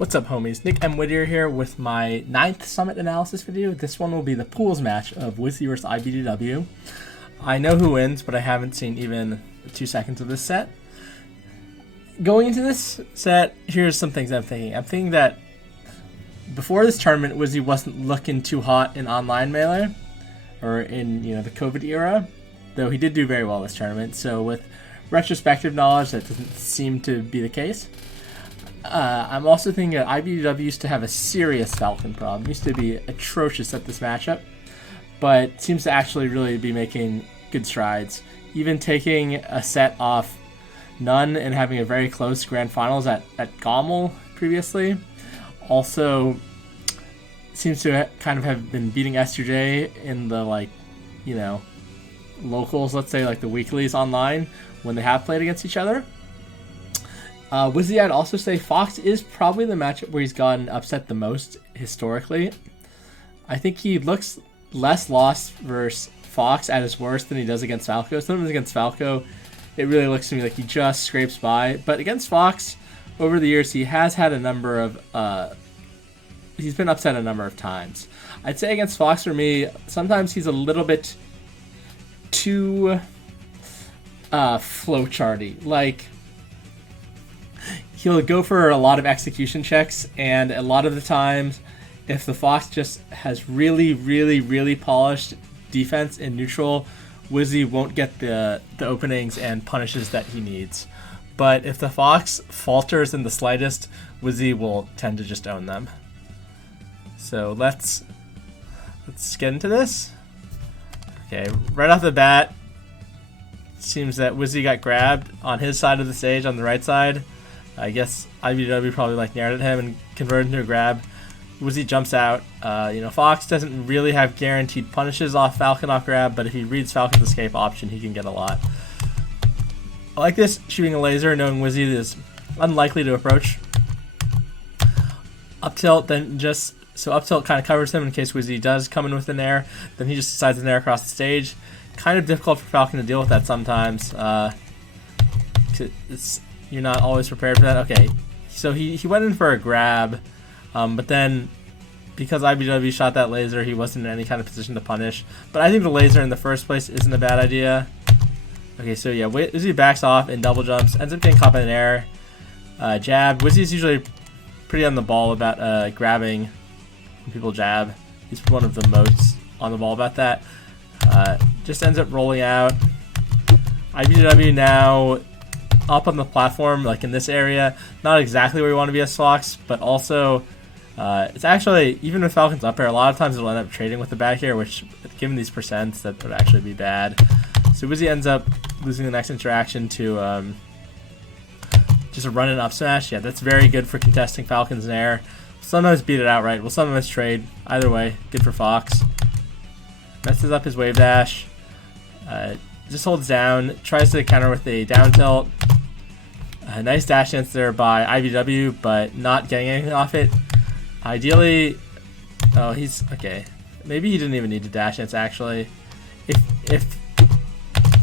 What's up, homies? Nickemwit here with my 9th Summit analysis video. This one will be the pools match of Wizzy versus iBDW. I know who wins, but I haven't seen even 2 seconds of this set. Going into this set, here's some things I'm thinking. I'm thinking that before this tournament, Wizzy wasn't looking too hot in online Melee, or in the COVID era, though he did do very well this tournament. So with retrospective knowledge, that doesn't seem to be the case. I'm also thinking that iBDW used to have a serious Falcon problem. Used to be atrocious at this matchup, but seems to actually really be making good strides. Even taking a set off None and having a very close grand finals at Gommel previously. Also seems to kind of have been beating S2J in the locals, let's say like the weeklies online when they have played against each other. Wizzy, I'd also say Fox is probably the matchup where he's gotten upset the most historically. I think he looks less lost versus Fox at his worst than he does against Falco. Sometimes against Falco, it really looks to me like he just scrapes by. But against Fox, over the years, he has had a number of... he's been upset a number of times. I'd say against Fox, for me, sometimes he's a little bit too flowcharty. Like, he'll go for a lot of execution checks, and a lot of the times, if the Fox just has really, really, really polished defense in neutral, Wizzy won't get the openings and punishes that he needs. But if the Fox falters in the slightest, Wizzy will tend to just own them. So let's get into this. Okay, right off the bat, seems that Wizzy got grabbed on his side of the stage on the right side. I guess iBDW probably nared at him and converted into a grab. Wizzy jumps out. Fox doesn't really have guaranteed punishes off Falcon off grab, but if he reads Falcon's escape option, he can get a lot. I like this, shooting a laser, knowing Wizzy is unlikely to approach. Up tilt, so up tilt kind of covers him in case Wizzy does come in with an air. Then he just decides to nair across the stage. Kind of difficult for Falcon to deal with that sometimes. You're not always prepared for that. Okay, so he went in for a grab, but then because iBDW shot that laser, he wasn't in any kind of position to punish. But I think the laser in the first place isn't a bad idea. Okay, so yeah, Wizzy backs off and double jumps, ends up getting caught by an air. Jab. Wizzy's usually pretty on the ball about grabbing when people jab. He's one of the most on the ball about that. Just ends up rolling out. iBDW now up on the platform, like in this area, not exactly where you want to be as Fox, but also it's actually, even with Falcon's up air, a lot of times it'll end up trading with the back air, which given these percents, that would actually be bad. So Wizzy ends up losing the next interaction to just a run and up smash. Yeah, that's very good for contesting Falcon's in air. Sometimes beat it outright. We'll sometimes trade. Either way, good for Fox. Messes up his wave dash. Just holds down. Tries to counter with a down tilt. Nice dash dance there by iBDW, but not getting anything off it. Ideally, oh, he's okay. Maybe he didn't even need to dash dance actually. If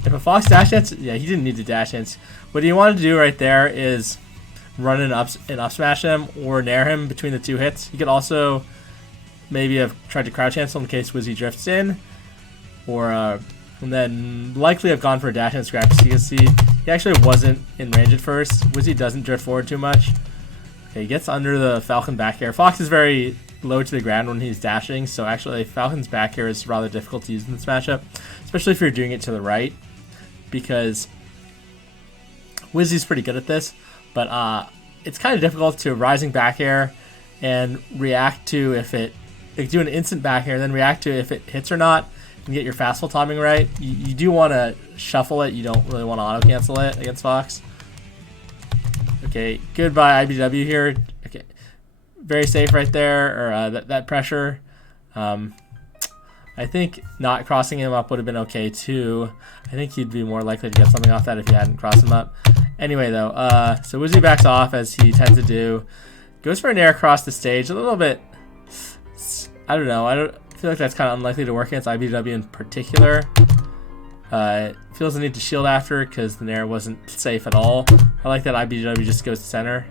a Fox dash dance, yeah, he didn't need to dash dance. What he wanted to do right there is run and up smash him or nair him between the two hits. He could also maybe have tried to crouch cancel in case Wizzy drifts in, or and then likely have gone for a dash and scrap. So you can see he actually wasn't in range at first. Wizzy doesn't drift forward too much. Okay, he gets under the Falcon back air. Fox is very low to the ground when he's dashing, so actually Falcon's back air is rather difficult to use in this matchup, especially if you're doing it to the right, because Wizzy's pretty good at this, but it's kind of difficult to rising back air and react to if it, do an instant back air, then react to if it hits or not, and get your fastball timing right. You do want to shuffle it. You don't really want to auto cancel it against Fox. Okay, good by iBDW here. Okay, very safe right there, or that pressure. I think not crossing him up would have been okay too. I think he'd be more likely to get something off that if you hadn't crossed him up. Anyway though, so Wizzy backs off as he tends to do. Goes for an air across the stage. A little bit, I don't know. I feel like that's kind of unlikely to work against iBDW in particular. Feels the need to shield after because the nair wasn't safe at all. I like that iBDW just goes to center.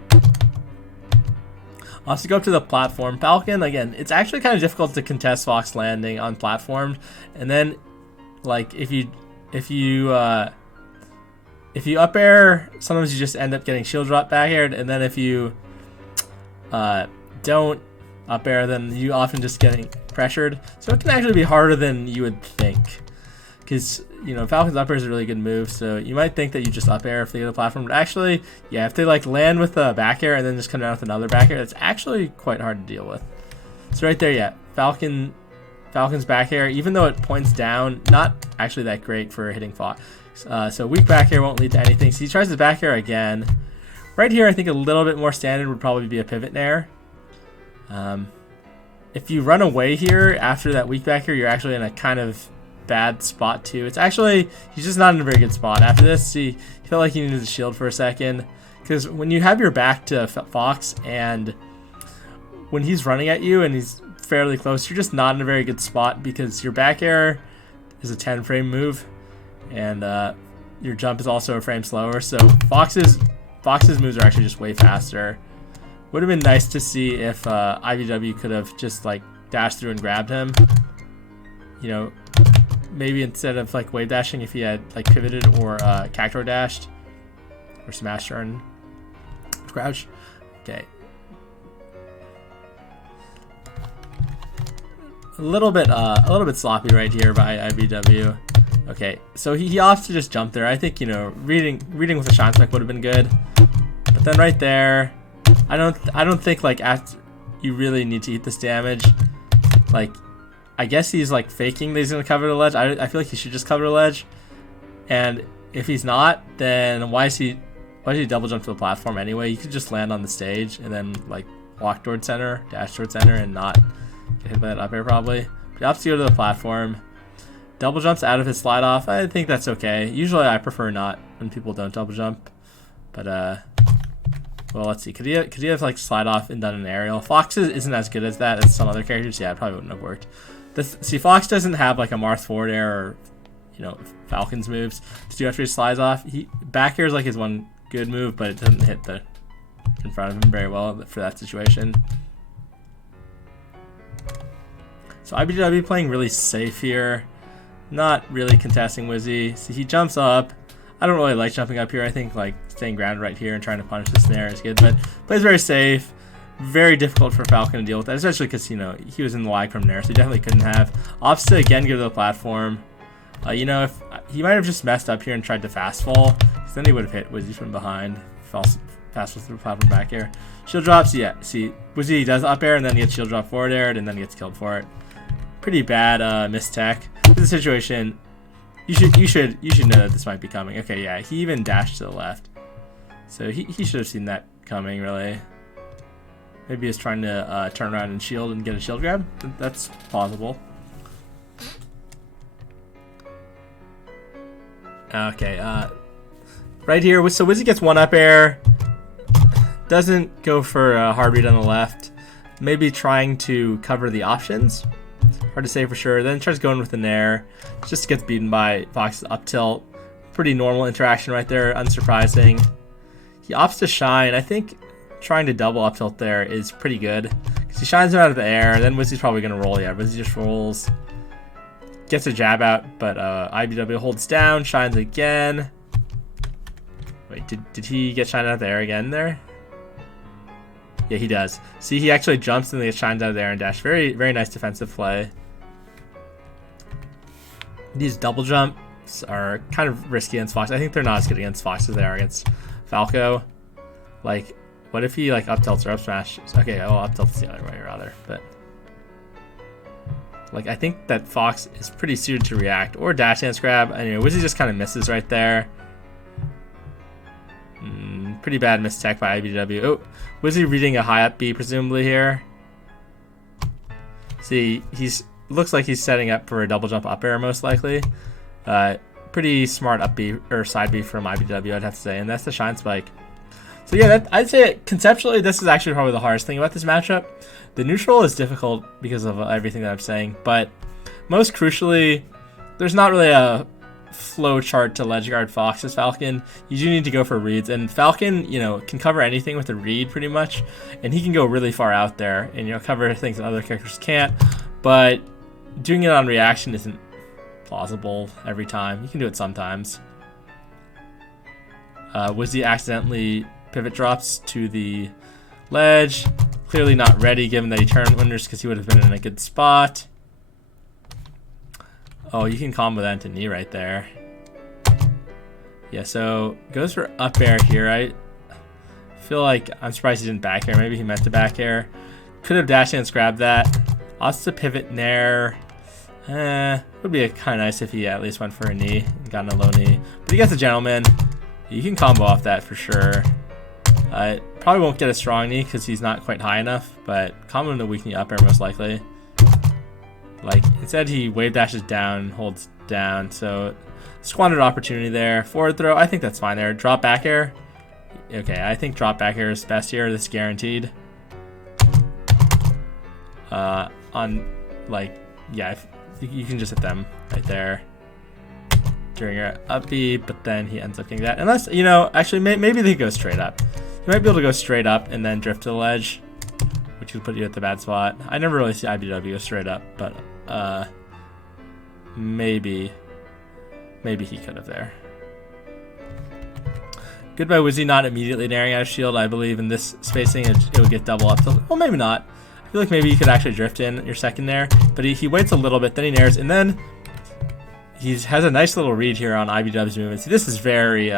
Also go up to the platform. Falcon, again, it's actually kind of difficult to contest Fox landing on platforms. And then, like, if you up air, sometimes you just end up getting shield drop back aired. And then if you don't up air, then you often just getting pressured. So it can actually be harder than you would think. Because, you know, Falcon's up air is a really good move, so you might think that you just up air if they get the platform, but actually, yeah, if they like land with a back air and then just come down with another back air, it's actually quite hard to deal with. So right there, yeah, Falcon's back air, even though it points down, not actually that great for hitting Fox. So weak back air won't lead to anything. So he tries his back air again. Right here, I think a little bit more standard would probably be a pivot nair. If you run away here after that weak back air, you're actually in a kind of bad spot too. It's actually, he's just not in a very good spot. After this, he felt like he needed the shield for a second, because when you have your back to Fox and when he's running at you and he's fairly close, you're just not in a very good spot, because your back air is a 10 frame move and your jump is also a frame slower, so Fox's moves are actually just way faster. Would have been nice to see if iBDW could have just like dashed through and grabbed him, you know, maybe instead of like wave dashing, if he had like pivoted or cactor dashed or smash turn crouch. Okay, a little bit sloppy right here by iBDW. Okay, so he opts to just jump there. I think, you know, reading with a shine spec would have been good, but then right there, I don't think like after you really need to eat this damage. Like, I guess he's like faking that he's gonna cover the ledge. I feel like he should just cover the ledge, and if he's not, then why is he double jump to the platform anyway? You could just land on the stage and then like walk towards center, dash towards center, and not get hit by that up air probably. But he opts to go to the platform, double jumps out of his slide off. I think that's okay. Usually I prefer not when people don't double jump, but well, let's see. Could he have like slide off and done an aerial? Fox isn't as good as that as some other characters. Yeah, it probably wouldn't have worked. See, Fox doesn't have like a Marth forward air or, you know, Falcon's moves to do after he slides off. Back air is like his one good move, but it doesn't hit the in front of him very well for that situation. So iBDW playing really safe here, not really contesting Wizzy. See, he jumps up. I don't really like jumping up here. I think like staying grounded right here and trying to punish the snare is good, but plays very safe. Very difficult for Falcon to deal with that, especially because, you know, he was in the lag from there, so he definitely couldn't have. Opts to again go to the platform. You know, if he might have just messed up here and tried to fast fall, because then he would have hit Wizzy from behind. Fast fall through the platform back air. Shield drops, yeah. See, Wizzy does up air and then gets shield drop forward aired and then gets killed for it. Pretty bad miss tech. This is a situation you should know that this might be coming. Okay, yeah, he even dashed to the left, so he should have seen that coming really. Maybe he's trying to turn around and shield and get a shield grab. That's plausible. Okay, right here, so Wizzy gets one up air. Doesn't go for a hard read on the left. Maybe trying to cover the options. Hard to say for sure. Then tries going with the nair. Just gets beaten by Fox's up tilt. Pretty normal interaction right there, unsurprising. He opts to shine. I think trying to double up tilt there is pretty good, because he shines him out of the air, then Wizzy's probably going to roll. Yeah, Wizzy just rolls, gets a jab out, but iBDW holds down, shines again. Wait, did he get shined out of the air again there? Yeah, he does. See, he actually jumps and then gets shined out of the air and dash. Very, very nice defensive play. These double jumps are kind of risky against Fox. I think they're not as good against Fox as they are against Falco. Like, what if he like up tilts or up smashes? Okay, oh, up tilts the other way rather, but like I think that Fox is pretty suited to react or dash dance grab. And, you know, Wizzy just kind of misses right there. Pretty bad miss tech by iBDW. Oh, Wizzy reading a high up B presumably here. See, looks like he's setting up for a double jump up air most likely. Pretty smart up B or side B from iBDW, I'd have to say, and that's the shine spike. So yeah, I'd say conceptually this is actually probably the hardest thing about this matchup. The neutral is difficult because of everything that I'm saying, but most crucially, there's not really a flow chart to ledge guard Fox's Falcon, you do need to go for reads. And Falcon, you know, can cover anything with a read pretty much, and he can go really far out there and, you know, cover things that other characters can't. But doing it on reaction isn't plausible every time. You can do it sometimes. Wizzy accidentally pivot drops to the ledge. Clearly not ready given that he turned wonders because he would have been in a good spot. Oh, you can combo that into knee right there. Yeah, so goes for up air here. I feel like I'm surprised he didn't back air. Maybe he meant to back air. Could have dashed in and grabbed that. Opts to pivot nair. Would be kind of nice if he at least went for a knee and got a low knee. But he gets a gentleman. You can combo off that for sure. Probably won't get a strong knee because he's not quite high enough, but combo in the weak knee up air most likely. Like, instead he wave dashes down, holds down, so squandered opportunity there. Forward throw, I think that's fine there. Drop back air. Okay, I think drop back air is best here. This is guaranteed. You can just hit them right there during your up B, but then he ends up getting that. Unless, you know, actually maybe they go straight up. You might be able to go straight up and then drift to the ledge, which would put you at the bad spot. I never really see iBDW go straight up, but maybe he could have there. Good by Wizzy not immediately nairing out of shield. I believe in this spacing it would get double up. Well, maybe not. I feel like maybe you could actually drift in your second there, but he waits a little bit, then he nairs, and then he has a nice little read here on iBDW's movement. See, this is very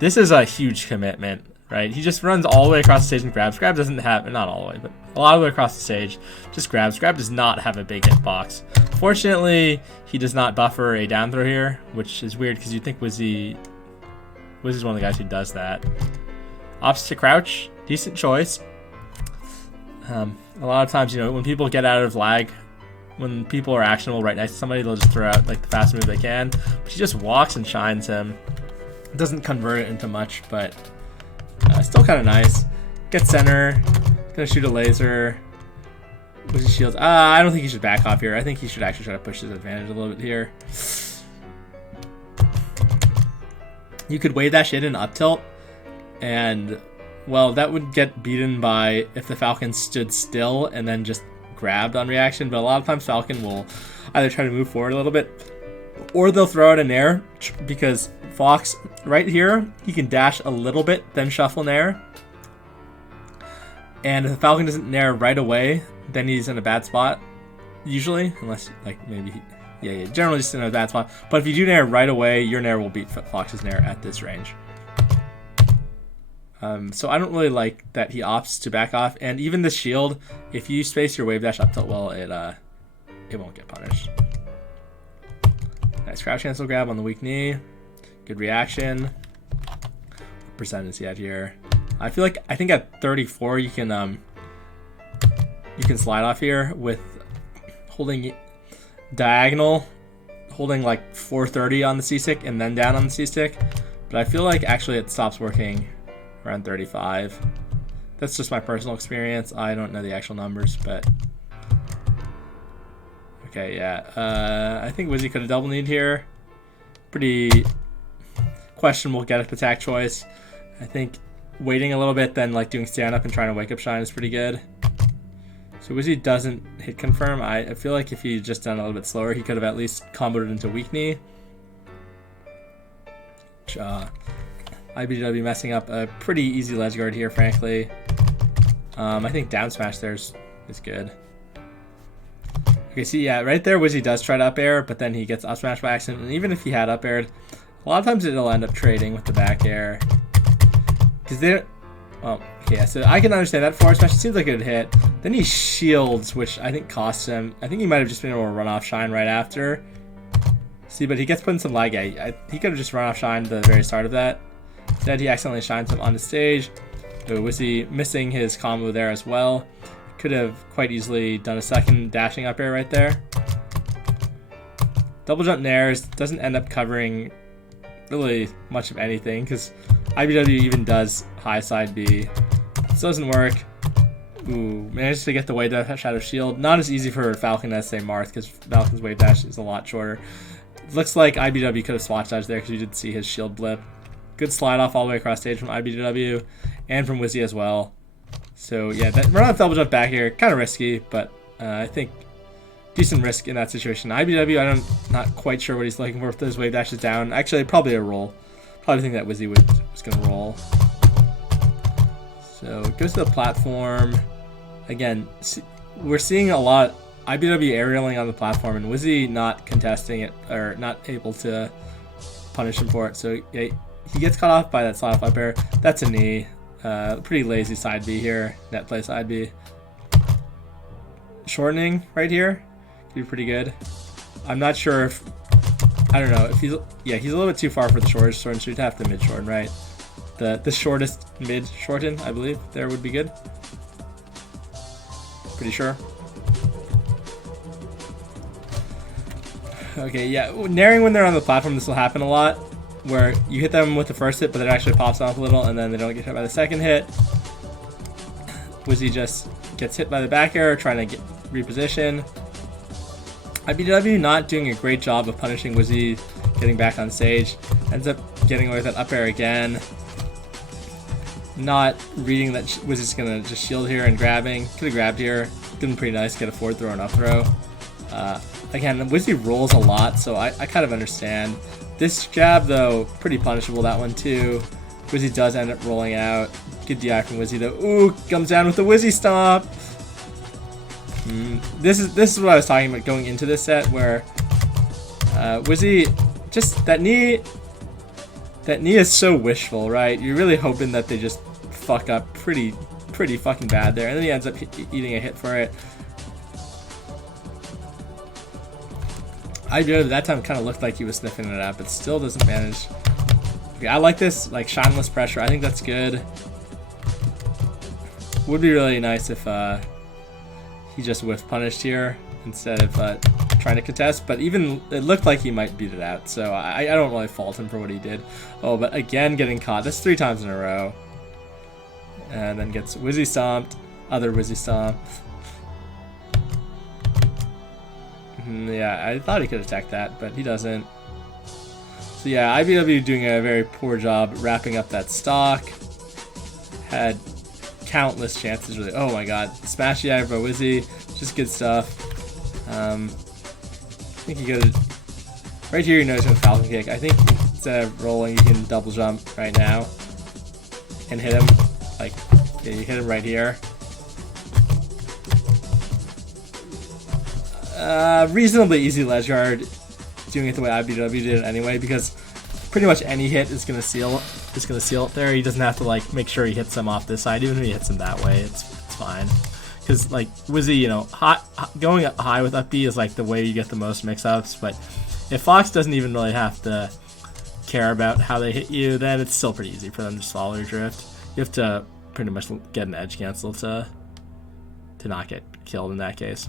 this is a huge commitment, right? He just runs all the way across the stage and grabs. Grab doesn't have, not all the way, but a lot of the way across the stage, just grabs. Grab does not have a big hitbox. Fortunately, he does not buffer a down throw here, which is weird because you'd think Wizzy's one of the guys who does that. Opts to crouch, decent choice. A lot of times, you know, when people get out of lag, when people are actionable right next to somebody, they'll just throw out like the fastest move they can. But he just walks and shines him. Doesn't convert it into much, but still kind of nice. Get center. Gonna shoot a laser. With his shields. I don't think he should back off here. I think he should actually try to push his advantage a little bit here. You could wave dash in and up tilt, and well, that would get beaten by if the Falcon stood still and then just grabbed on reaction. But a lot of times Falcon will either try to move forward a little bit, or they'll throw out a nair, because Fox right here, he can dash a little bit, then shuffle nair. And if the Falcon doesn't nair right away, then he's in a bad spot, usually, unless like maybe generally just in a bad spot. But if you do nair right away, your nair will beat Fox's nair at this range. So I don't really like that he opts to back off, and even the shield, if you space your wave dash up tilt well, it won't get punished. Nice crouch cancel grab on the weak knee. Good reaction. What percent is he at here? I think at 34 you can slide off here with holding diagonal, holding like 430 on the C stick and then down on the C stick. But I feel like actually it stops working around 35. That's just my personal experience. I don't know the actual numbers, but okay, yeah. I think Wizzy could have double kneed here. Pretty questionable get up attack choice. I think waiting a little bit, then like doing stand up and trying to wake up shine is pretty good. So Wizzy doesn't hit confirm. I feel like if he just done a little bit slower, he could have at least comboed it into weak knee. iBDW messing up a pretty easy ledge guard here, frankly. I think down smash there is good. Okay, see, yeah, right there Wizzy does try to up air, but then he gets up smash by accident. And even if he had up aired, a lot of times it'll end up trading with the back air. Because they don't, well, yeah, so I can understand that forward smash. It seems like it would hit. Then he shields, which I think costs him. I think he might have just been able to run off shine right after. See, but he gets put in some lag. Yeah, he could have just run off shine at the very start of that. Instead, he accidentally shines him on the stage. Wizzy missing his combo there as well. Could have quite easily done a second dashing up air right there. Double jump nairs doesn't end up covering really much of anything because iBDW even does high side B. This doesn't work. Ooh, managed to get the wave dash out of shield. Not as easy for Falcon as say Marth because Falcon's wave dash is a lot shorter. Looks like iBDW could have swatch dodged there because you did see his shield blip. Good slide off all the way across stage from iBDW and from Wizzy as well. So yeah, that run off double jump back here, kind of risky, but I think decent risk in that situation. iBDW, I'm not quite sure what he's looking for with those wave dashes down. Actually, probably a roll. Probably think that Wizzy was going to roll. So it goes to the platform. Again, we're seeing a lot iBDW aerialing on the platform and Wizzy not contesting it or not able to punish him for it. So yeah, he gets caught off by that slide off up air. That's a knee. Pretty lazy side B here. Net play side B. Shortening right here could be pretty good. I'm not sure if, I don't know if he's, yeah, he's a little bit too far for the shortest shorten, so you'd have to mid shorten, right? The shortest mid shorten, I believe, there would be good. Pretty sure. Okay, yeah, naring when they're on the platform, this will happen a lot, where you hit them with the first hit, but it actually pops off a little, and then they don't get hit by the second hit. Wizzy just gets hit by the back air, trying to reposition. iBDW not doing a great job of punishing Wizzy, getting back on stage. Ends up getting away with that up air again. Not reading that Wizzy's gonna just shield here and grabbing. Could have grabbed here. Been pretty nice, get a forward throw and up throw. Again, Wizzy rolls a lot, so I kind of understand. This jab, though, pretty punishable, that one too. Wizzy does end up rolling out. Good DI from Wizzy, though. Ooh, comes down with the Wizzy stomp. This is what I was talking about going into this set, where Wizzy, just that knee is so wishful, right? You're really hoping that they just fuck up pretty fucking bad there, and then he ends up eating a hit for it. iBDW that time kind of looked like he was sniffing it out, but still doesn't manage. Okay, I like this, like, shineless pressure. I think that's good. Would be really nice if he just whiff punished here instead of trying to contest, but even it looked like he might beat it out, so I don't really fault him for what he did. Oh, but again getting caught. That's 3 times in a row. And then gets Wizzy stomped, other Wizzy stomp. Yeah, I thought he could attack that, but he doesn't. So yeah, iBDW doing a very poor job wrapping up that stock. Had countless chances, really. Oh my god, smash the by Wizzy, just good stuff. I think he goes right here. You know he's gonna falcon kick. I think instead of rolling, you can double jump right now and hit him. Like, yeah, you hit him right here. Reasonably easy ledge guard, doing it the way iBDW did it anyway, because pretty much any hit is gonna seal it there. He doesn't have to like make sure he hits him off this side. Even if he hits him that way, it's fine. Because like Wizzy, you know, going up high with up B is like the way you get the most mix-ups. But if Fox doesn't even really have to care about how they hit you, then it's still pretty easy for them to just follow your drift. You have to pretty much get an edge cancel to not get killed in that case.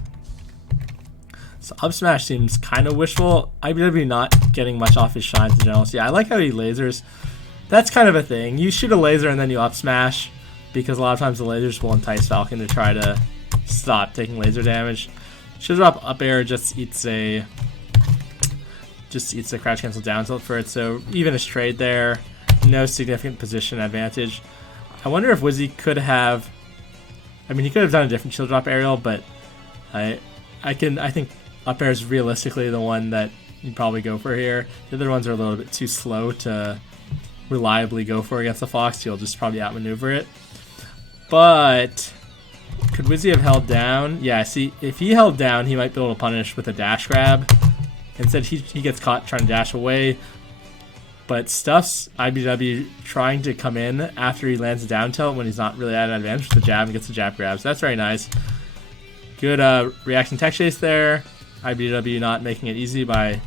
So up smash seems kind of wishful. iBDW not getting much off his shines in general. So yeah, I like how he lasers. That's kind of a thing. You shoot a laser and then you up smash, because a lot of times the lasers will entice Falcon to try to stop taking laser damage. Should drop up air, just eats the crouch cancel down tilt for it. So even a straight there, no significant position advantage. I wonder if Wizzy could have. I mean, he could have done a different shield drop aerial, but I think up air is realistically the one that you'd probably go for here. The other ones are a little bit too slow to reliably go for against the Fox. You'll just probably outmaneuver it. But could Wizzy have held down? Yeah, see, if he held down, he might be able to punish with a dash grab. Instead, he gets caught trying to dash away. But stuffs iBDW trying to come in after he lands a down tilt when he's not really at an advantage with the jab and gets the jab grabs. That's very nice. Good reaction tech chase there. iBDW not making it easy by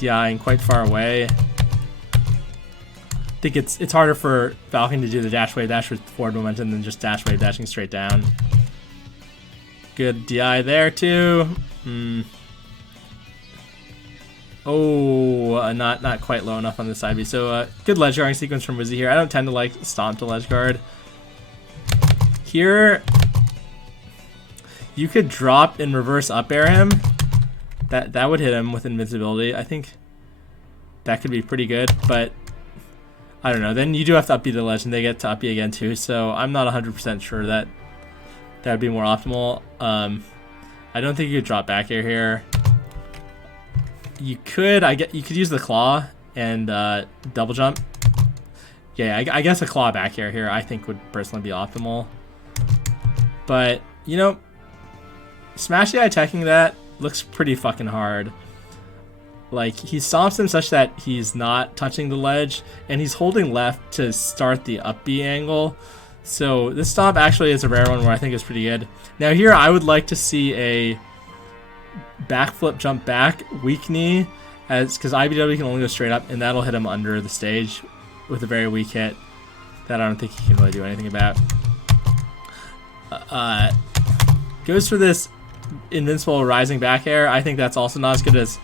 DIing quite far away. I think it's harder for Falcon to do the dash wave dash with forward momentum than just dash wave dashing straight down. Good DI there too. Oh, not quite low enough on the side B. So good ledge guarding sequence from Wizzy here. I don't tend to like stomp to ledge guard. Here, you could drop and reverse up air him. That would hit him with invincibility. I think that could be pretty good, but I don't know. Then you do have to up B the ledge, and they get to up B again too. So I'm not 100% sure that that would be more optimal. I don't think you could drop back air here. You could, you could use the claw and double jump. Yeah, I guess a claw back air here I think would personally be optimal. But you know, Smash AI attacking that looks pretty fucking hard. Like, he stomps him such that he's not touching the ledge, and he's holding left to start the up B angle. So this stomp actually is a rare one where I think is pretty good. Now here I would like to see a backflip jump back, weak knee, because iBDW can only go straight up, and that'll hit him under the stage with a very weak hit that I don't think he can really do anything about. Goes for this invincible rising back air. I think that's also not as good as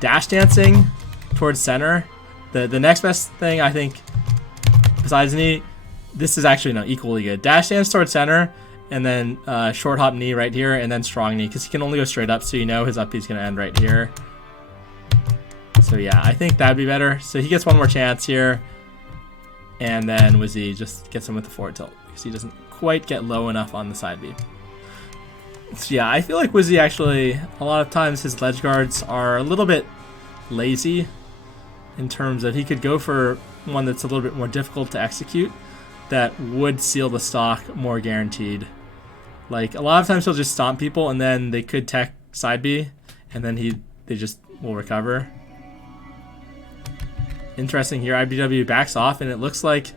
dash dancing towards center. The next best thing I think besides knee, this is actually not equally good. Dash dance towards center, and then short hop knee right here, and then strong knee, because he can only go straight up, so you know his up B is going to end right here. So yeah, I think that'd be better. So he gets one more chance here, and then Wizzy just gets him with the forward tilt, because he doesn't quite get low enough on the side B. So yeah, I feel like Wizzy actually, a lot of times his ledge guards are a little bit lazy in terms of he could go for one that's a little bit more difficult to execute that would seal the stock more guaranteed. Like, a lot of times he'll just stomp people and then they could tech side B, and then they just will recover. Interesting here, iBDW backs off, and it looks like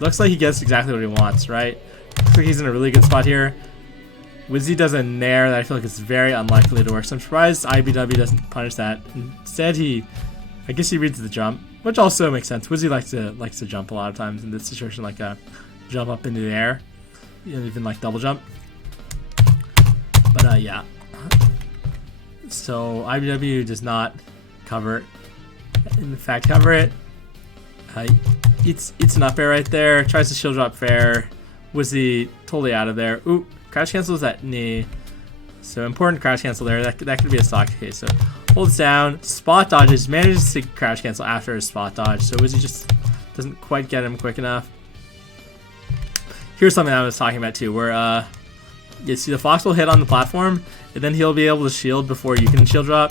he gets exactly what he wants, right? Looks like he's in a really good spot here. Wizzy does a nair that I feel like is very unlikely to work, so I'm surprised iBDW doesn't punish that. Instead, I guess he reads the jump, which also makes sense. Wizzy likes to jump a lot of times in this situation, like a jump up into the air, and even like double jump. But yeah. So iBDW does not cover it. In fact, cover it. Eats an up air right there. Tries to shield drop fair. Wizzy totally out of there. Ooh, crouch cancels that knee. So important crouch cancel there. That could be a stock case. So holds down, spot dodges, manages to crouch cancel after his spot dodge. So Wizzy just doesn't quite get him quick enough. Here's something I was talking about too, where you see the Fox will hit on the platform, and then he'll be able to shield before you can shield drop,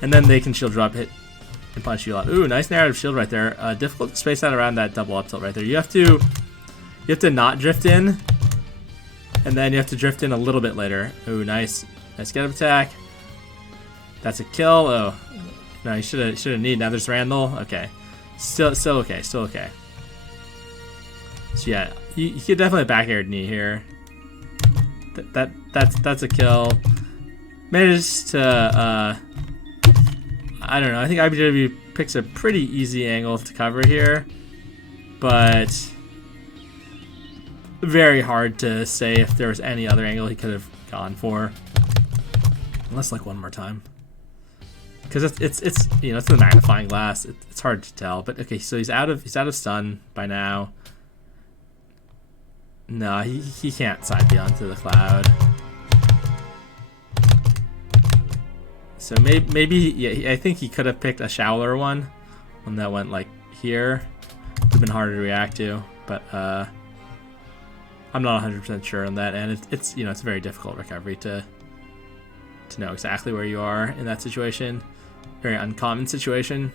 and then they can shield drop, hit, and punch you a lot. Ooh, nice narrative shield right there. Difficult to space out around that double up tilt right there. You have to not drift in, and then you have to drift in a little bit later. Ooh, nice get up attack. That's a kill. Oh, no, you should have kneed. Now there's Randall. Okay, still okay. So yeah, you could definitely back air knee here. That's a kill. Managed to I don't know. I think iBDW picks a pretty easy angle to cover here, but very hard to say if there was any other angle he could have gone for. Unless like one more time, because it's you know, it's the magnifying glass. It's hard to tell. But okay, so he's out of stun by now. No, he can't side B onto the cloud. So maybe yeah, I think he could have picked a shallower one that went like here. Would have been harder to react to, but I'm not 100% sure on that, and it's you know, it's a very difficult recovery to know exactly where you are in that situation. Very uncommon situation.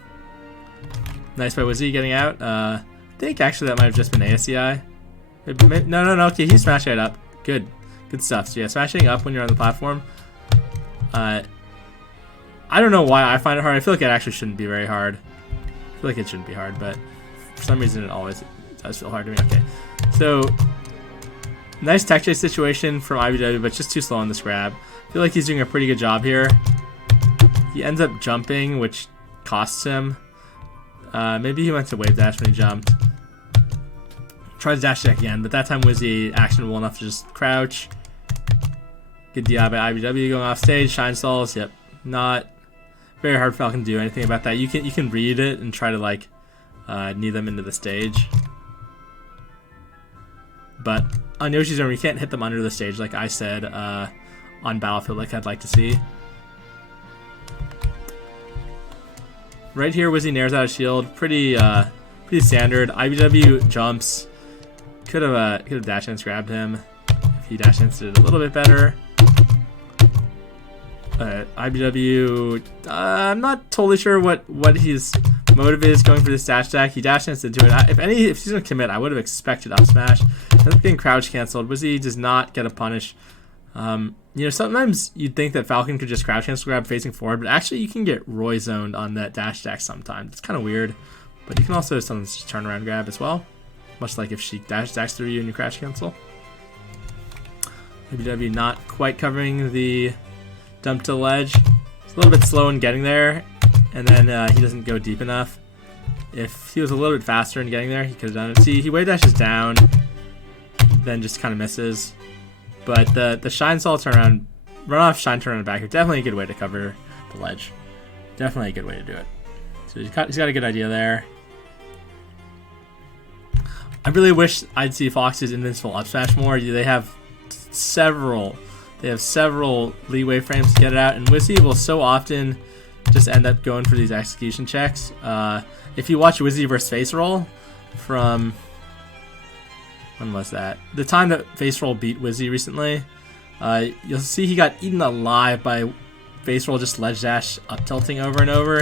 Nice by Wizzy getting out. I think actually that might have just been ASCI. No. Okay, he's smashing it up. Good stuff. So yeah, smashing up when you're on the platform. I don't know why I find it hard. I feel like it actually shouldn't be very hard. I feel like it shouldn't be hard, but for some reason it always does feel hard to me. Okay, so nice tech chase situation from iBDW, but just too slow on this grab. I feel like he's doing a pretty good job here. He ends up jumping, which costs him. Maybe he went to wave dash when he jumped. Tries to dash check again, but that time Wizzy actionable enough to just crouch. Good DI by iBDW going off stage. Shine stalls. Yep, not very hard for Falcon to do anything about that. You can read it and try to like knee them into the stage. But on Yoshi's Zone, you can't hit them under the stage like I said on Battlefield like I'd like to see. right here, Wizzy nairs out a shield. Pretty standard. iBDW jumps. Could have dash dance grabbed him if he dash danced it a little bit better. iBDW, I'm not totally sure what his motive is going for this dash attack. He dash danced into it. If he's gonna commit, I would have expected up smash. Ends up getting crouch canceled. Wizzy does not get a punish. You know, sometimes you'd think that Falcon could just crouch cancel grab facing forward, but actually you can get Roy zoned on that dash attack sometimes. It's kind of weird, but you can also sometimes just turn around grab as well, much like if she dash attacks through you and you crouch cancel. iBDW not quite covering the dump to ledge. It's a little bit slow in getting there, and then he doesn't go deep enough. If he was a little bit faster in getting there, he could have done it. See, he wave dashes down, then just kind of misses. But the shine stall turnaround, run off shine turnaround back here, definitely a good way to cover the ledge. Definitely a good way to do it. So he's got a good idea there. I really wish I'd see Fox's invincible up smash more. They have several leeway frames to get it out, and Wizzy will so often just end up going for these execution checks. If you watch Wizzy vs Face Roll from, when was that? The time that Face Roll beat Wizzy recently, you'll see he got eaten alive by Face Roll just ledge dash up tilting over and over.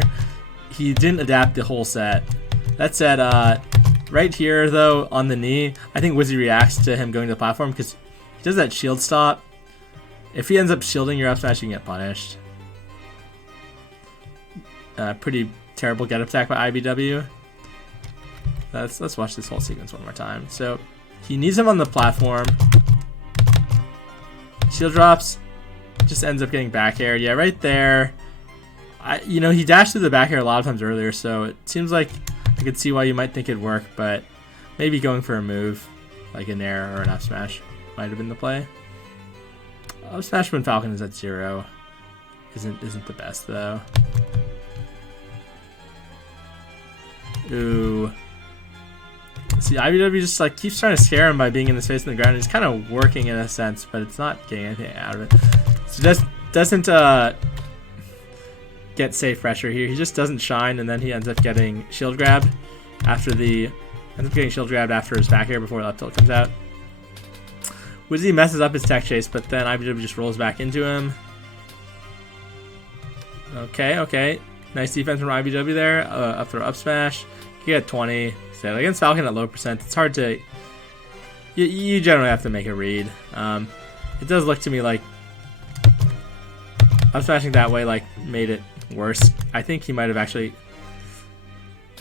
He didn't adapt the whole set. That said, right here though on the knee, I think Wizzy reacts to him going to the platform because he does that shield stop. If he ends up shielding your up smash, you can get punished. Pretty terrible get up attack by iBDW. Let's watch this whole sequence one more time. So he needs him on the platform. Shield drops, just ends up getting back aired. Yeah, right there. You know, he dashed through the back air a lot of times earlier, so it seems like I could see why you might think it'd work, but maybe going for a move like an air or an up smash might have been the play. Up smash when Falcon is at 0 isn't the best though. Ooh. See, iBDW just like keeps trying to scare him by being in his face on the ground. He's kind of working in a sense, but it's not getting anything out of it. So just doesn't get safe pressure here. He just doesn't shine, and then he ends up getting shield grabbed after his back air before the up tilt comes out. Wizzy messes up his tech chase, but then iBDW just rolls back into him. Okay. Nice defense from iBDW there. Up throw, up smash. You get 20. So against Falcon at low percent, it's hard to... You generally have to make a read. It does look to me like up smashing that way like made it worse. I think he might have actually...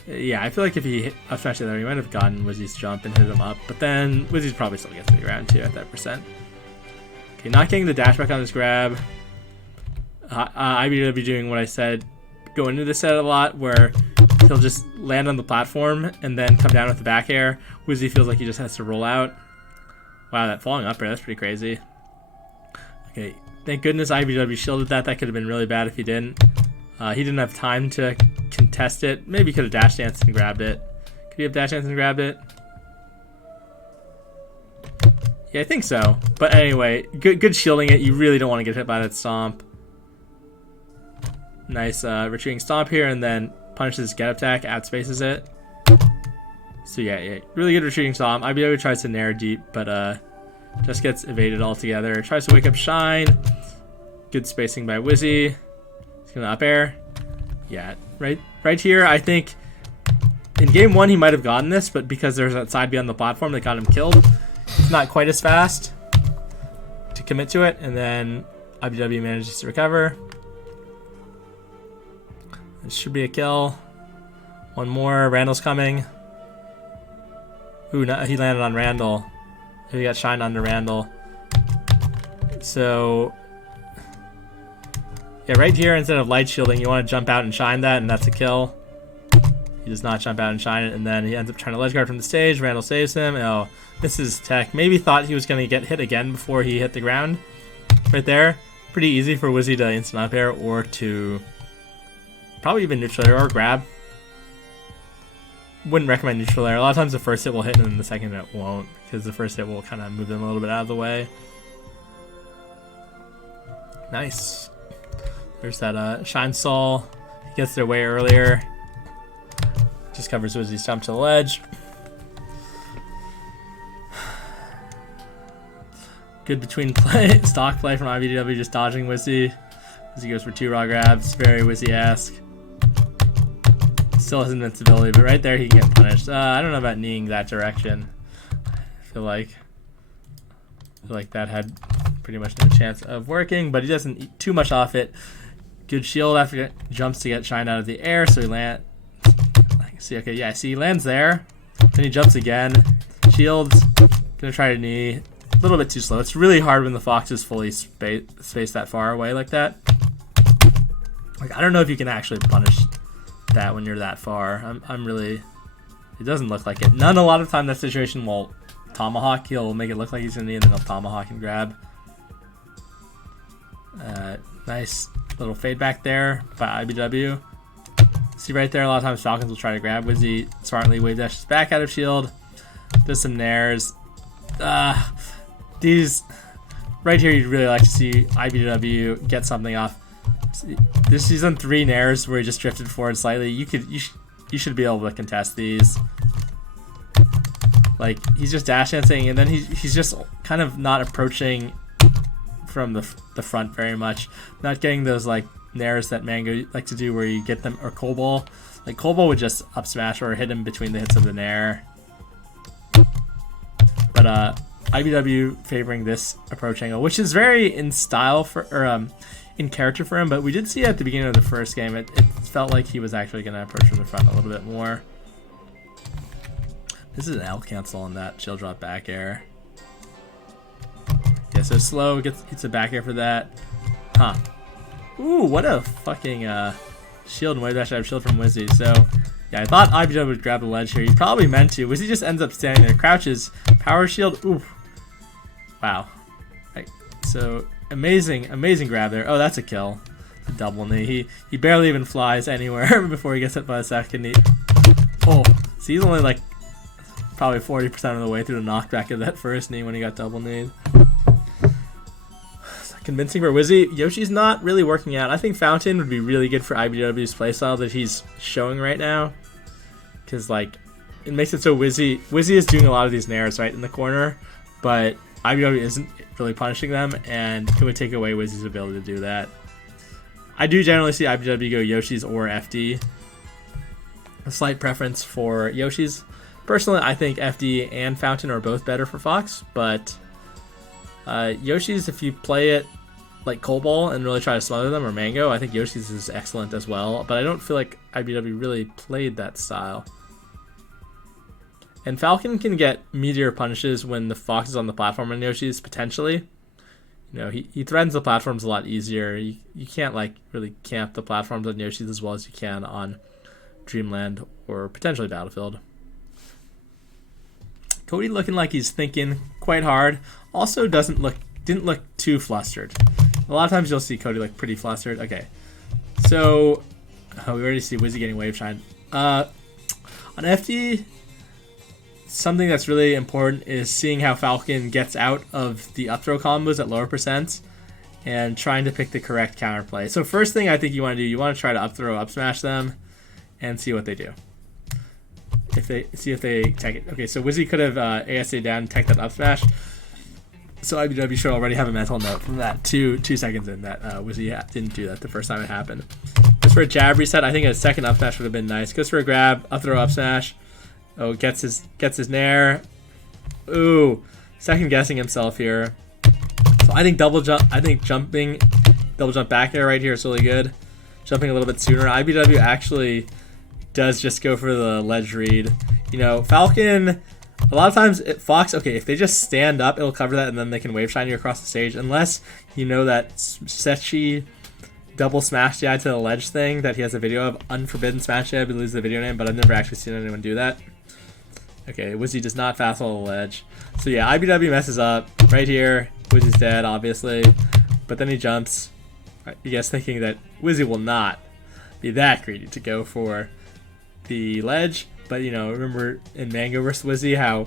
Yeah, I feel like if he up smashed it there, he might have gotten Wizzy's jump and hit him up. But then Wizzy's probably still gets to the ground too at that percent. Okay, not getting the dash back on this grab. iBDW doing what I said going into this set a lot, where he'll just land on the platform and then come down with the back air. Wizzy feels like he just has to roll out. Wow, that falling up air, that's pretty crazy. Okay, thank goodness iBDW shielded that. That could have been really bad if he didn't. He didn't have time to contest it. Maybe he could have dash danced and grabbed it. Could he have dash danced and grabbed it? Yeah, I think so. But anyway, good shielding it. You really don't want to get hit by that stomp. Nice retreating stomp here, and then punishes get attack, outspaces it. So yeah, really good retreating stomp. iBDW tries to nair deep, but just gets evaded altogether. Tries to wake up shine. Good spacing by Wizzy. He's gonna up air. Yeah, right here, I think in game 1 he might have gotten this, but because there's that side beyond the platform that got him killed, it's not quite as fast to commit to it, and then iBDW manages to recover. It should be a kill. One more. Randall's coming. Ooh, no, he landed on Randall. He got shined onto Randall. So yeah, right here, instead of light shielding, you want to jump out and shine that, and that's a kill. He does not jump out and shine it, and then he ends up trying to ledge guard from the stage. Randall saves him. Oh, this is tech. Maybe thought he was going to get hit again before he hit the ground. Right there. Pretty easy for Wizzy to instant up air or to probably even neutral air or grab. Wouldn't recommend neutral air. A lot of times the first hit will hit and then the second hit won't, because the first hit will kind of move them a little bit out of the way. Nice. There's that shine stall. He gets there way earlier. Just covers Wizzy's jump to the ledge. Good between play, stock play from iBDW, just dodging Wizzy. Wizzy goes for 2 raw grabs, very Wizzy-esque. Still has invincibility, but right there he can get punished. I don't know about kneeing that direction. I feel like that had pretty much no chance of working, but he doesn't eat too much off it. Good shield after jumps to get Shine out of the air, so he lands. See, okay, yeah, see, he lands there. Then he jumps again. Shields, gonna try to knee. A little bit too slow. It's really hard when the fox is fully spaced that far away like that. Like, I don't know if you can actually punish that when you're that far. I'm really... It doesn't look like it. A lot of time that situation will tomahawk. He'll make it look like he's gonna knee and then he'll tomahawk and grab. Nice little fade back there by iBDW. See right there, a lot of times Falcons will try to grab Wizzy. Smartly wave dashes back out of shield. Does some nairs. These right here, you'd really like to see iBDW get something off. He's done 3 nairs where he just drifted forward slightly. You should be able to contest these. Like, he's just dash dancing, and then he's just kind of not approaching from the front very much. Not getting those like nairs that Mango like to do where you get them, or Cobalt. Like Cobalt would just up smash or hit him between the hits of the nair. But iBDW favoring this approach angle, which is very in style for, or in character for him, but we did see at the beginning of the first game, it felt like he was actually going to approach from the front a little bit more. This is an L cancel on that chill drop back air. Yeah, so slow, gets a back air for that. Huh. Ooh, what a fucking shield and wave dash out of shield from Wizzy. So, yeah, I thought iBDW would grab the ledge here. He probably meant to. Wizzy just ends up standing there. Crouches, power shield. Ooh. Wow. Right. So, amazing grab there. Oh, that's a kill. A double knee. He barely even flies anywhere before he gets hit by a second knee. Oh, so he's only like probably 40% of the way through the knockback of that first knee when he got double kneed. Convincing for Wizzy. Yoshi's not really working out. I think Fountain would be really good for iBDW's playstyle that he's showing right now. Because, like, it makes it so Wizzy is doing a lot of these nairs right in the corner, but iBDW isn't really punishing them, and it would take away Wizzy's ability to do that. I do generally see iBDW go Yoshi's or FD. A slight preference for Yoshi's. Personally, I think FD and Fountain are both better for Fox, but Yoshi's, if you play it like Cobalt and really try to smother them, or Mango, I think Yoshi's is excellent as well, but I don't feel like iBDW really played that style. And Falcon can get meteor punishes when the Fox is on the platform on Yoshi's, potentially. You know, he threatens the platforms a lot easier. You can't like really camp the platforms on Yoshi's as well as you can on Dreamland or potentially Battlefield. Cody looking like he's thinking quite hard. Also didn't look too flustered. A lot of times you'll see Cody like pretty flustered. Okay, so we already see Wizzy getting wave shine. On FD, something that's really important is seeing how Falcon gets out of the up throw combos at lower percents and trying to pick the correct counterplay. So first thing I think you want to do, you want to try to up throw, up smash them, and see what they do. If they tech it. Okay, so Wizzy could have ASA down, tech that up smash. So iBDW should already have a mental note from that 2 seconds in that Wizzy didn't do that the first time it happened. Goes for a jab reset. I think a second up smash would have been nice. Goes for a grab, up throw, up smash. Oh, gets his nair. Ooh, second guessing himself here. So I think jumping double jump back air right here is really good. Jumping a little bit sooner. iBDW actually does just go for the ledge read. You know, Falcon, a lot of times Fox, okay, if they just stand up, it'll cover that and then they can wave shine you across the stage. Unless you know that Sechi double smash DI to the ledge thing that he has a video of, Unforbidden Smash DI, I believe is the video name, but I've never actually seen anyone do that. Okay, Wizzy does not fast fall the ledge. So yeah, iBDW messes up right here. Wizzy's dead, obviously, but then he jumps. You guys thinking that Wizzy will not be that greedy to go for the ledge, but you know, remember in Mango vs Wizzy how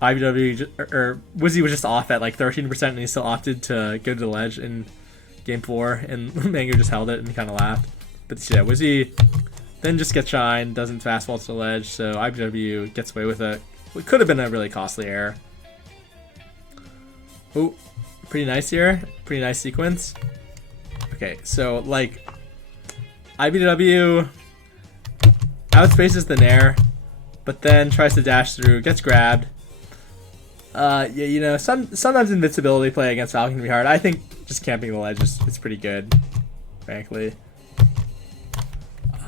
iBDW Wizzy was just off at like 13% and he still opted to go to the ledge in game 4, and Mango just held it and kind of laughed. But yeah, Wizzy then just gets shine, doesn't fastball to the ledge, so iBDW gets away with it. It could have been a really costly error. Oh, pretty nice here. Pretty nice sequence. Okay, so like iBDW outspaces the nair, but then tries to dash through, gets grabbed. Yeah, you know, sometimes invincibility play against Falcon can be hard. I think just camping the ledge is pretty good, frankly.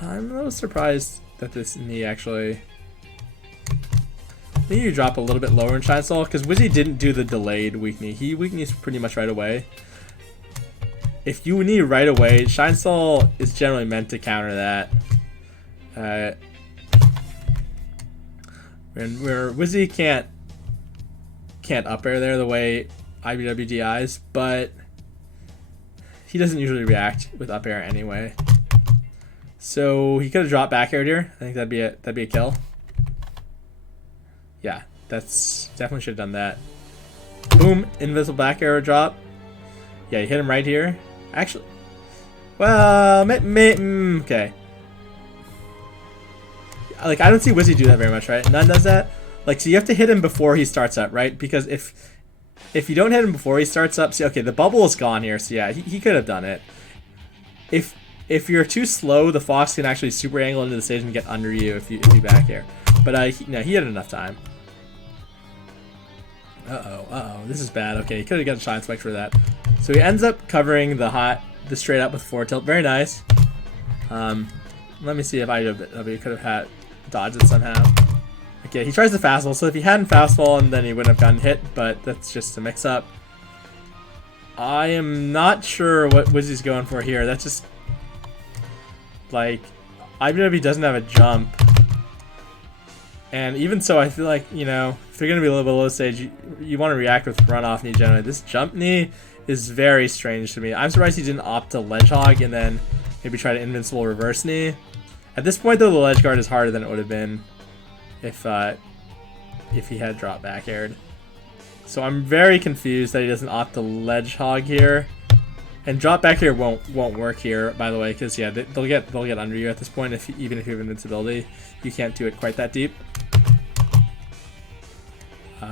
I'm a little surprised that this knee actually... I think you drop a little bit lower in Shine Stall, because Wizzy didn't do the delayed weak knee. He weak knees pretty much right away. If you knee right away, Shine Stall is generally meant to counter that. Where Wizzy can't up air there the way iBDW DIs, but he doesn't usually react with up air anyway. So he could have dropped back air here. I think that'd be a kill. Yeah, that's definitely should have done that. Boom, invisible back arrow drop. Yeah, you hit him right here. Actually, well, okay. Like, I don't see Wizzy do that very much, right? None does that. Like, so you have to hit him before he starts up, right? Because if you don't hit him before he starts up, see, okay, the bubble is gone here, so yeah, he could have done it. If you're too slow, the Fox can actually super angle into the stage and get under you if you back air. But no, he had enough time. Uh-oh, this is bad. Okay, he could have gotten Shine Spike for that. So he ends up covering the straight up with forward tilt. Very nice. Let me see if iBDW could have had dodged it somehow. Okay, he tries to fastball, so if he hadn't fastball, then he wouldn't have gotten hit, but that's just a mix-up. I am not sure what Wizzy's going for here. That's just... like, iBDW doesn't have a jump. And even so, I feel like, you know, if you're going to be a little bit low stage, you want to react with runoff knee generally. This jump knee is very strange to me. I'm surprised he didn't opt to ledge hog and then maybe try to invincible reverse knee. At this point, though, the ledge guard is harder than it would have been if he had drop back aired. So I'm very confused that he doesn't opt to ledge hog here. And drop back here won't work here, by the way, because yeah, they'll get under you at this point. Even if you have invincibility, you can't do it quite that deep.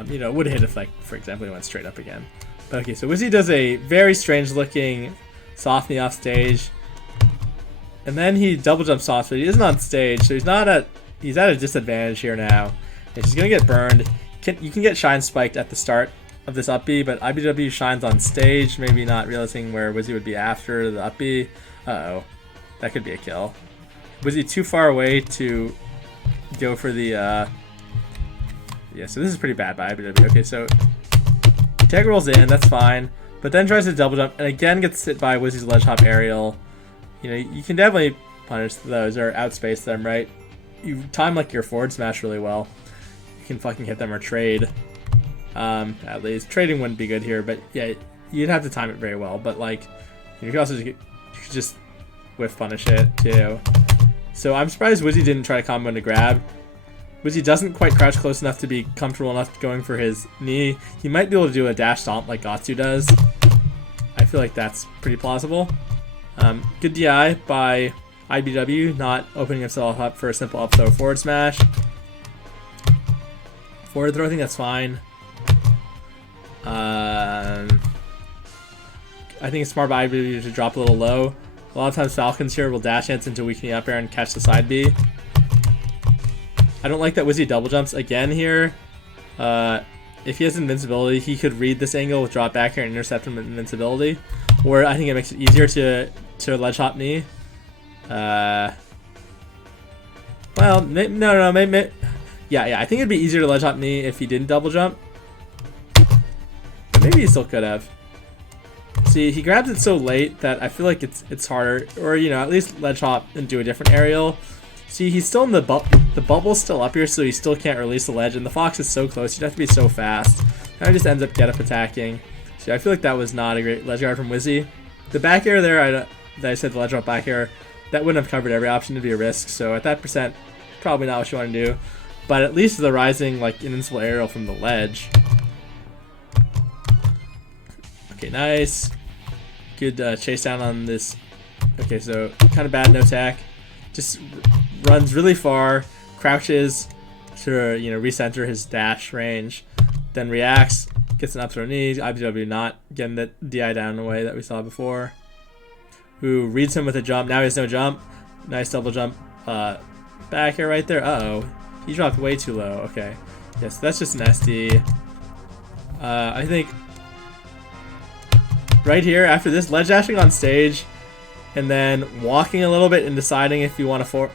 You know, it would have hit if, like, for example, he went straight up again. But okay, so Wizzy does a very strange looking soft knee off stage, and then he double jumps off, but he isn't on stage, so he's at a disadvantage here now. And he's gonna get burned. You can get Shine Spiked at the start of this up B, but iBDW shines on stage, maybe not realizing where Wizzy would be after the up B. Uh-oh. That could be a kill. Wizzy too far away to go for the, yeah, so this is pretty bad by iBDW. Okay, so tag rolls in, that's fine, but then tries to double jump, and again gets hit by Wizzy's ledge hop aerial. You know, you can definitely punish those, or outspace them, right? You time, like, your forward smash really well. You can fucking hit them or trade. At least trading wouldn't be good here, but yeah, you'd have to time it very well. But like, you could also just whiff punish it too. So I'm surprised Wizzy didn't try to combo into grab. Wizzy doesn't quite crouch close enough to be comfortable enough going for his knee. He might be able to do a dash stomp like Gatsu does. I feel like that's pretty plausible. Good DI by iBDW, not opening himself up for a simple up throw forward smash. Forward throw, I think that's fine. I think it's smart by iBDW to drop a little low. A lot of times Falcons here will dash dance into weakening up air and catch the side B. I don't like that Wizzy double jumps again here. If he has invincibility, he could read this angle with drop back air and intercept him with invincibility. Or I think it makes it easier to ledge hop knee. Well, no, maybe. Yeah, I think it'd be easier to ledge hop knee if he didn't double jump. Maybe he still could have. See, he grabs it so late that I feel like it's harder. Or, you know, at least ledge hop and do a different aerial. See, he's still in the bubble's still up here, so he still can't release the ledge. And the Fox is so close, you'd have to be so fast. Now he just ends up get up attacking. See, I feel like that was not a great ledge guard from Wizzy. The back air there, that I said the ledge drop back air, that wouldn't have covered every option to be a risk. So at that percent, probably not what you want to do. But at least the rising, like, invincible aerial from the ledge. Okay, nice. Good chase down on this. Okay, so kind of bad no tack. Just runs really far, crouches to recenter his dash range, then reacts, gets an up throw knee. iBDW not getting the DI down in the way that we saw before. Who reads him with a jump. Now he has no jump. Nice double jump back here right there. Uh-oh. He dropped way too low. Okay. Yes, that's just an SD. I think right here, after this, ledge dashing on stage, and then walking a little bit and deciding if you want to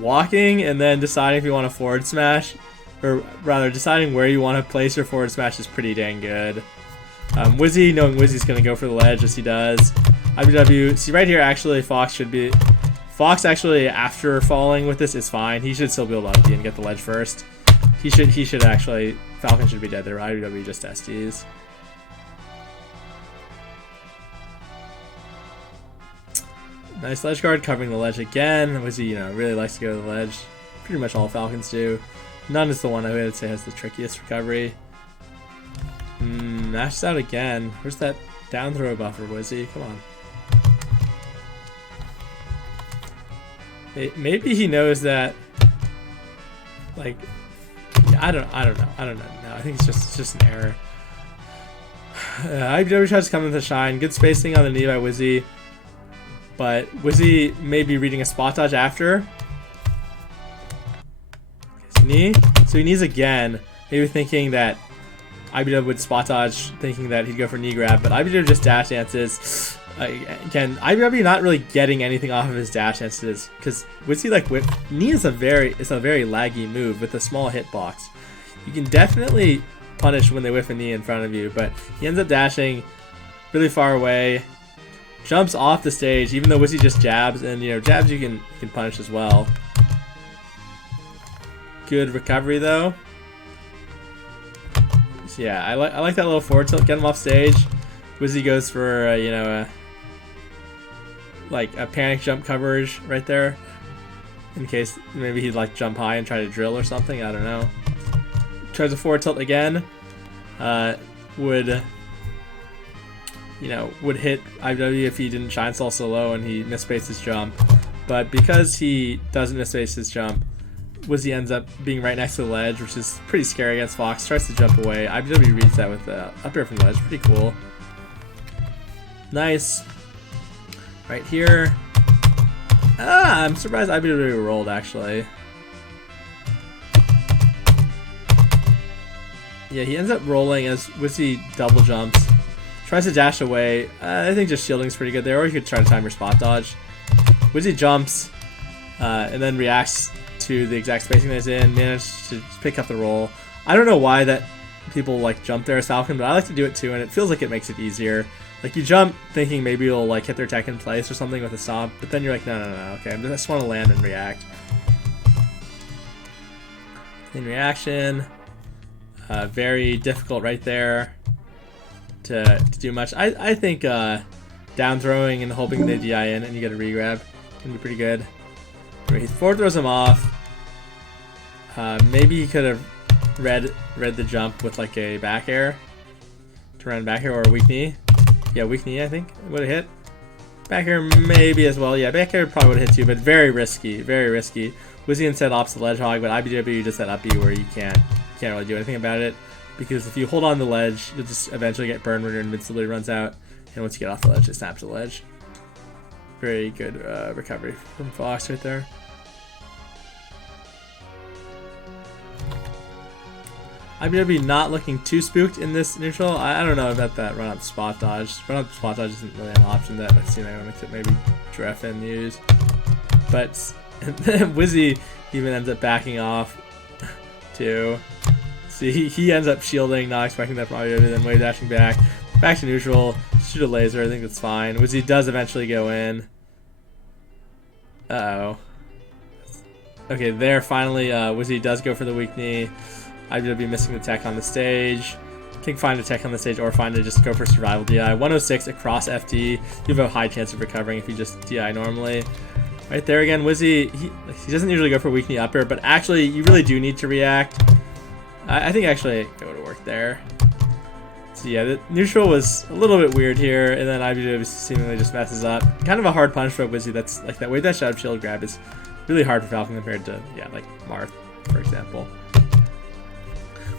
walking and then deciding if you want to forward smash, or rather deciding where you want to place your forward smash is pretty dang good. Wizzy, knowing Wizzy's going to go for the ledge as he does. iBDW, see right here, actually Fox actually, after falling with this, is fine. He should still be able to up D and get the ledge first. He should actually, Falcon should be dead there. iBDW just SDs. Nice ledge guard, covering the ledge again. Wizzy, really likes to go to the ledge. Pretty much all Falcons do. None is the one I would say has the trickiest recovery. Mashed out again. Where's that down throw buffer, Wizzy? Come on. Maybe he knows that. Like, I don't know. No, I think it's just an error. iBDW tries to come into shine. Good spacing on the knee by Wizzy. But Wizzy may be reading a spot dodge after. His knee. So he knees again. Maybe thinking that iBDW would spot dodge, thinking that he'd go for knee grab. But iBDW just dash dances. Again, iBDW not really getting anything off of his dash dances. Because Wizzy, knee is a very laggy move with a small hitbox. You can definitely punish when they whiff a knee in front of you. But he ends up dashing really far away. Jumps off the stage, even though Wizzy just jabs, and jabs you can punish as well. Good recovery though. So yeah, I like that little forward tilt, get him off stage. Wizzy goes for a panic jump coverage right there, in case maybe he'd jump high and try to drill or something. I don't know. Tries a forward tilt again. Would hit iBDW if he didn't shine stall so low and he misspaces his jump. But because he doesn't misspace his jump, Wizzy ends up being right next to the ledge, which is pretty scary against Fox. Tries to jump away. iBDW reads that with up air from the ledge. Pretty cool. Nice. Right here. I'm surprised iBDW rolled, actually. Yeah, he ends up rolling as Wizzy double jumps. Tries to dash away. I think just shielding is pretty good there, or you could try to time your spot dodge. Wizzy jumps and then reacts to the exact spacing that he's in. Managed to pick up the roll. I don't know why that people jump there as Falcon, but I like to do it too, and it feels like it makes it easier. You jump thinking maybe you'll hit their tech in place or something with a stomp, but then you're like, no, okay, I just want to land and react. In reaction, very difficult right there to do much. I think down throwing and hoping they DI in and you get a regrab can be pretty good. He forward throws him off. Maybe he could have read the jump with a back air to run back air, or a weak knee. Yeah, weak knee I think would have hit. Back air maybe as well. Yeah, back air probably would have hit too, but very risky, very risky. Wizzy instead opts the ledge hog, but iBDW just that up B where you can't really do anything about it. Because if you hold on the ledge, you'll just eventually get burned when your invincibility runs out. And once you get off the ledge, it snaps the ledge. Very good recovery from Fox right there. iBDW not looking too spooked in this neutral. I don't know about that run-up spot dodge. Run-up spot dodge isn't really an option that I've seen anyone except maybe Dreffen use. But Wizzy even ends up backing off too. See, he ends up shielding, not expecting that from iBDW, then wave dashing back to neutral, shoot a laser. I think that's fine. Wizzy does eventually go in. Uh-oh. Okay, there finally, Wizzy does go for the weak knee. iBDW missing the tech on the stage. Can find a tech on the stage or find it, just go for survival DI. 106 across FD. You have a high chance of recovering if you just DI normally. Right there again, Wizzy, he doesn't usually go for weak knee up air, but actually you really do need to react. I think actually it would have worked there. So yeah, the neutral was a little bit weird here, and then iBDW seemingly just messes up. Kind of a hard punch for Wizzy. That's that way that shadow shield grab is really hard for Falcon compared to, yeah, like Marth, for example.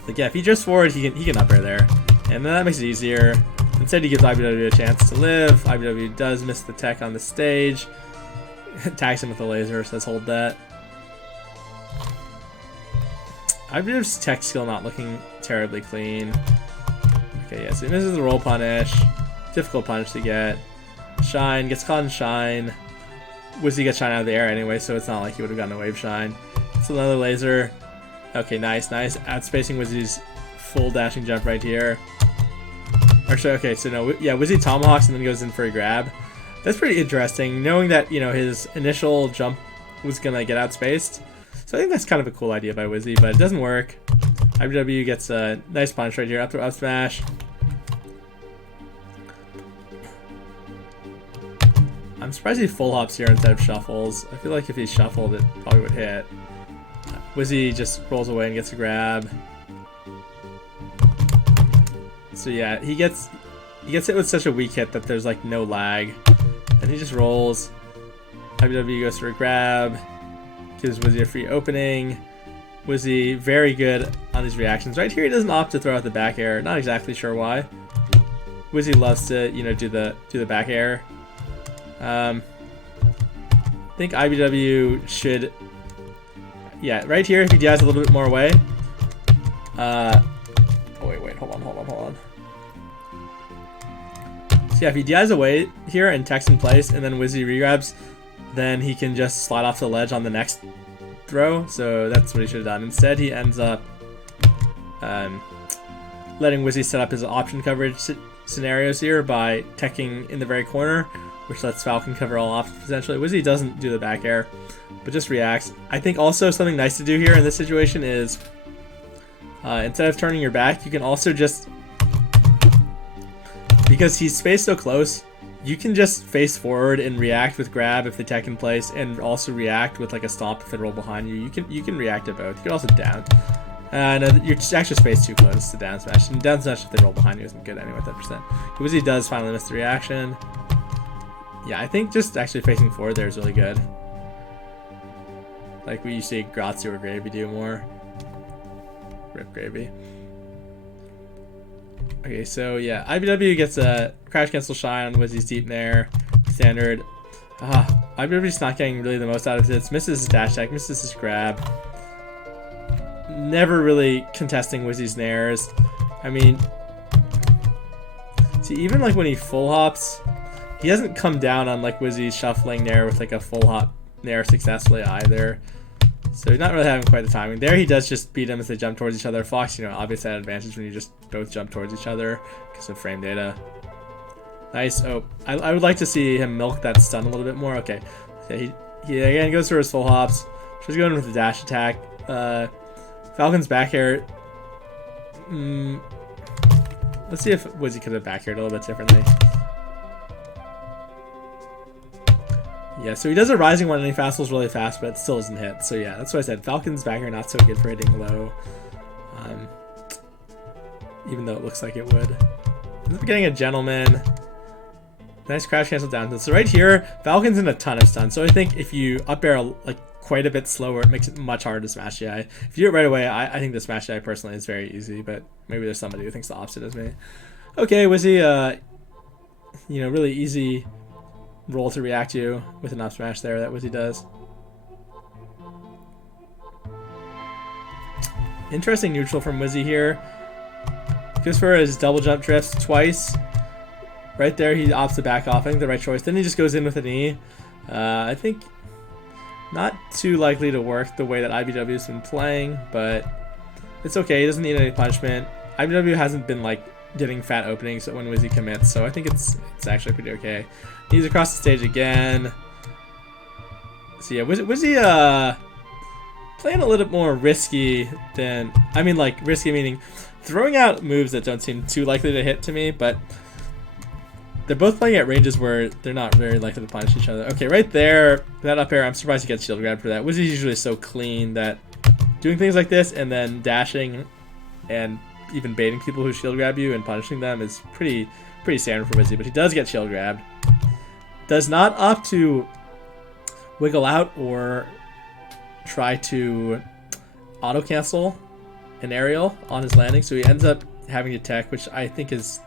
Like, yeah, if he drifts forward, he can up air there. And then that makes it easier. Instead, he gives iBDW a chance to live. iBDW does miss the tech on the stage. Tags him with the laser, says hold that. iBDW's tech skill not looking terribly clean. Okay, yeah, so he misses the roll punish. Difficult punish to get. Shine, gets caught in shine. Wizzy gets shine out of the air anyway, so it's not like he would have gotten a wave shine. It's another laser. Okay, nice. Outspacing Wizzy's full dashing jump right here. Actually, okay, so no, yeah, Wizzy tomahawks and then goes in for a grab. That's pretty interesting, knowing that, you know, his initial jump was gonna get outspaced. So I think that's kind of a cool idea by Wizzy, but it doesn't work. iBDW gets a nice punch right here, up throw, up smash. I'm surprised he full hops here instead of shuffles. I feel like if he shuffled, it probably would hit. Wizzy just rolls away and gets a grab. So yeah, he gets hit with such a weak hit that there's like no lag. And he just rolls. iBDW goes for a grab. Gives Wizzy a free opening. Wizzy very good on these reactions. Right here he doesn't opt to throw out the back air. Not exactly sure why. Wizzy loves to, you know, do the back air. I think iBDW should, yeah, right here if he DIs a little bit more away. Oh wait, hold on. So yeah, if he DIs away here and techs in place and then Wizzy regrabs, then he can just slide off the ledge on the next throw. So that's what he should have done. Instead, he ends up letting Wizzy set up his option coverage scenarios here by teching in the very corner, which lets Falcon cover all off potentially. Wizzy doesn't do the back air, but just reacts. I think also something nice to do here in this situation is instead of turning your back, you can also just, because he's spaced so close, you can just face forward and react with grab if the tech in place, and also react with like a stomp if they roll behind you. You can react to both. You can also down. No, you're actually spaced too close to down smash. And down smash if they roll behind you isn't good anyway, 10%. Wizzy does finally miss the reaction. Yeah, I think just actually facing forward there is really good. Like we used to see Gratsu or Gravy do more. Rip Gravy. Okay, so yeah, iBDW gets a crash cancel shine on Wizzy's deep nair. Standard. iBDW's not getting really the most out of this. Misses his dash attack, misses his grab. Never really contesting Wizzy's nairs. I mean, see, even like when he full hops, he doesn't come down on like Wizzy's shuffling nair with like a full hop nair successfully either. So he's not really having quite the timing. There he does just beat him as they jump towards each other. Fox, you know, obviously had advantage when you just both jump towards each other because of frame data. Nice. Oh, I would like to see him milk that stun a little bit more. Okay. So he again goes for his full hops. She's going with the dash attack. Falcon's back air. Let's see if Wizzy could have back aired a little bit differently. Yeah, so he does a rising one and he fastballs really fast, but it still doesn't hit. So yeah, that's what I said. Falcon's back air not so good for hitting low. Even though it looks like it would. Ends up getting a gentleman. Nice crash cancel down. So right here, Falcon's in a ton of stun. So I think if you up air like quite a bit slower, it makes it much harder to smash the eye. If you do it right away, I think the smash the eye personally is very easy, but maybe there's somebody who thinks the opposite as me. Okay, Wizzy, you know, really easy roll to react to with an up smash there that Wizzy does. Interesting neutral from Wizzy here. Goes for his double jump drifts twice. Right there, he opts to back off. I think the right choice. Then he just goes in with an E. I think not too likely to work the way that iBDW's been playing, but it's okay. He doesn't need any punishment. iBDW hasn't been like getting fat openings when Wizzy commits, so I think it's actually pretty okay. He's across the stage again. So yeah, Wizzy playing a little bit more risky than, I mean like risky meaning throwing out moves that don't seem too likely to hit to me, but they're both playing at ranges where they're not very likely to punish each other. Okay, right there, that up air, I'm surprised he gets shield grab for that. Wizzy's usually so clean that doing things like this and then dashing and even baiting people who shield grab you and punishing them is pretty standard for Wizzy, but he does get shield grabbed. Does not opt to wiggle out or try to auto cancel an aerial on his landing, so he ends up having to tech, which I think is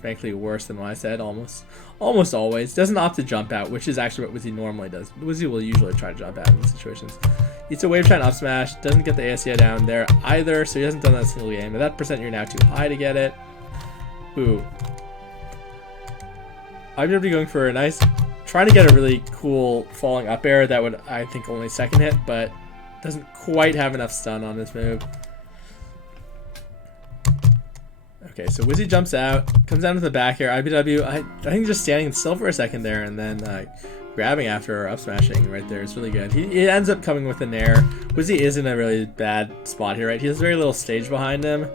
frankly worse than what I said. Almost always doesn't opt to jump out, which is actually what Wizzy normally does. Wizzy will usually try to jump out in these situations. It's a wave trying to up smash, doesn't get the ASCI down there either, so he hasn't done that single game. But that percent, you're now too high to get it. Ooh. iBDW going for a nice, trying to get a really cool falling up air that would, I think, only second hit, but doesn't quite have enough stun on this move. Okay, so Wizzy jumps out, comes down to the back air. iBDW, I think just standing still for a second there and then grabbing after up smashing right there is really good. He ends up coming with an air. Wizzy is in a really bad spot here, right? He has very little stage behind him.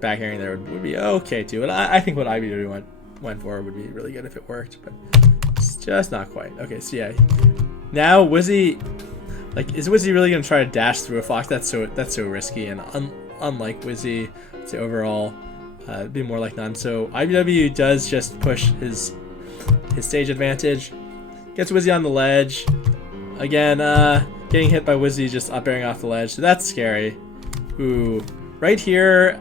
Back airing there would be okay too. And I think what iBDW went for would be really good if it worked, but it's just not quite. Okay, so yeah. Now Wizzy, like, is Wizzy really gonna try to dash through a Fox? That's so risky, and unlike Wizzy, to overall be more like none. So iBDW does just push his stage advantage, gets Wizzy on the ledge again, getting hit by Wizzy just up airing off the ledge, so that's scary. Ooh, right here,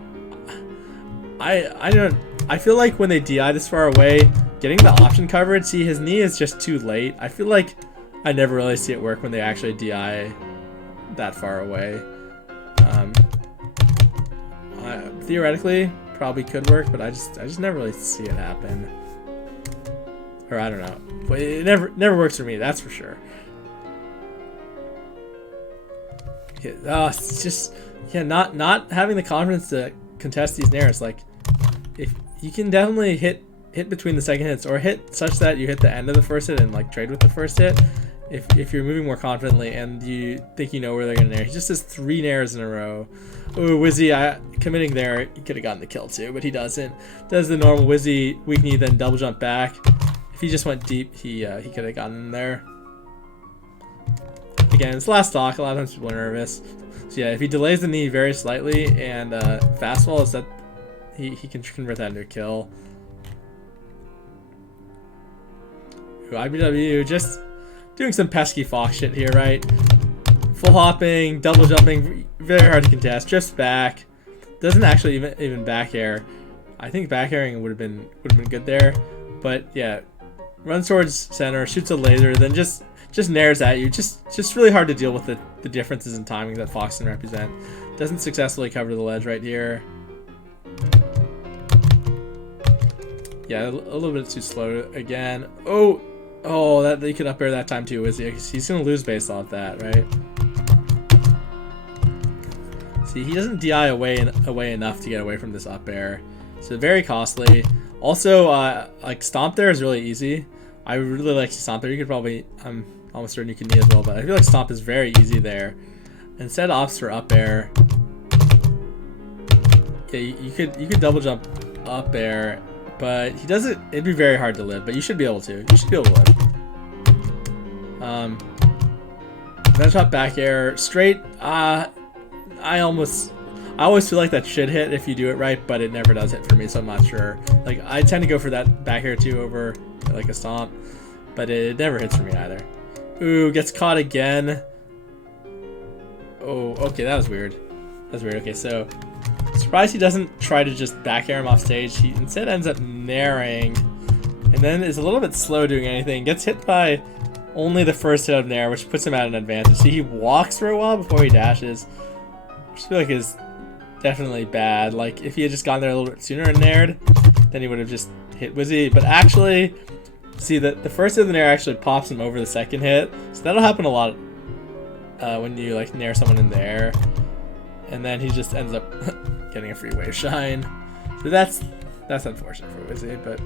I feel like when they DI this far away, getting the option coverage, see, his knee is just too late. I feel like I never really see it work when they actually DI that far away. Theoretically, probably could work, but I just never really see it happen. Or I don't know. But it never works for me, that's for sure. Yeah, it's just, yeah, not having the confidence to contest these nairs. Like, if you can definitely hit between the second hits, or hit such that you hit the end of the first hit and like trade with the first hit. If you're moving more confidently and you think you know where they're gonna nair. He just has 3 nairs in a row. Ooh, Wizzy committing there. He could have gotten the kill too, but he doesn't. Does the normal Wizzy weak knee, then double jump back. If he just went deep, he could have gotten in there. Again, it's last stock. A lot of times people are nervous. So yeah, if he delays the knee very slightly and fastball, is that he can convert that into a kill. Ooh, iBDW just doing some pesky Fox shit here, right? Full hopping, double jumping, very hard to contest. Drifts back, doesn't actually even back air. I think back airing would have been good there, but yeah, runs towards center, shoots a laser, then just nairs at you. Just really hard to deal with the differences in timing that Fox can represent. Doesn't successfully cover the ledge right here. Yeah, a little bit too slow again. Oh, that he could up air that time too, Wizzy. He's gonna lose based off that, right? See, he doesn't DI away enough to get away from this up air, so very costly. Also, like stomp there is really easy. I really like stomp there. You could probably, I'm almost certain you can knee as well, but I feel like stomp is very easy there. Instead opts for up air. Yeah, you could double jump up air. But he does it, it'd be very hard to live, but you should be able to. You should be able to live. Then shot back air. Straight, I always feel like that should hit if you do it right, but it never does hit for me, so I'm not sure. Like, I tend to go for that back air too over like a stomp, but it never hits for me either. Ooh, gets caught again. Oh, okay, that was weird. That's weird. Okay, so surprised he doesn't try to just back air him off stage. He instead ends up nairing, and then is a little bit slow doing anything. Gets hit by only the first hit of nair, which puts him at an advantage. See, he walks for a while before he dashes, which I feel like is definitely bad. Like, if he had just gone there a little bit sooner and naired, then he would have just hit Wizzy. But actually, see, the first hit of the nair actually pops him over the second hit, so that'll happen a lot when you like nair someone in the air. And then he just ends up getting a free wave shine. So that's unfortunate for Wizzy, but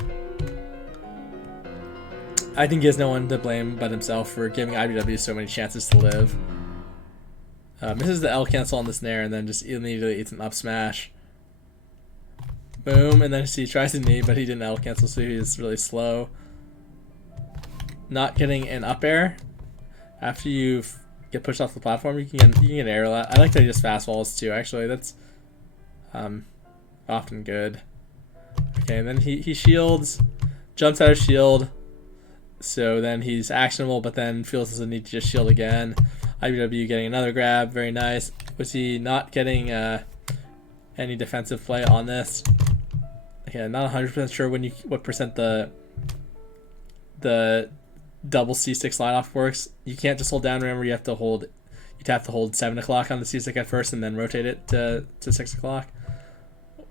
I think he has no one to blame but himself for giving iBDW so many chances to live. Misses the L cancel on the snare and then just immediately eats an up smash. Boom, and then he tries to knee, but he didn't L cancel, so he's really slow. Not getting an up air after you get pushed off the platform, you can get air. I like that he just fastballs too. Actually, that's often good. Okay, and then he shields, jumps out of shield, so then he's actionable, but then feels the need to just shield again. iBDW getting another grab, very nice. Wizzy not getting any defensive play on this. Okay, not 100% sure what percent the double C stick slide off works. You can't just hold down. Remember, you'd have to hold 7 o'clock on the C stick at first and then rotate it to 6 o'clock.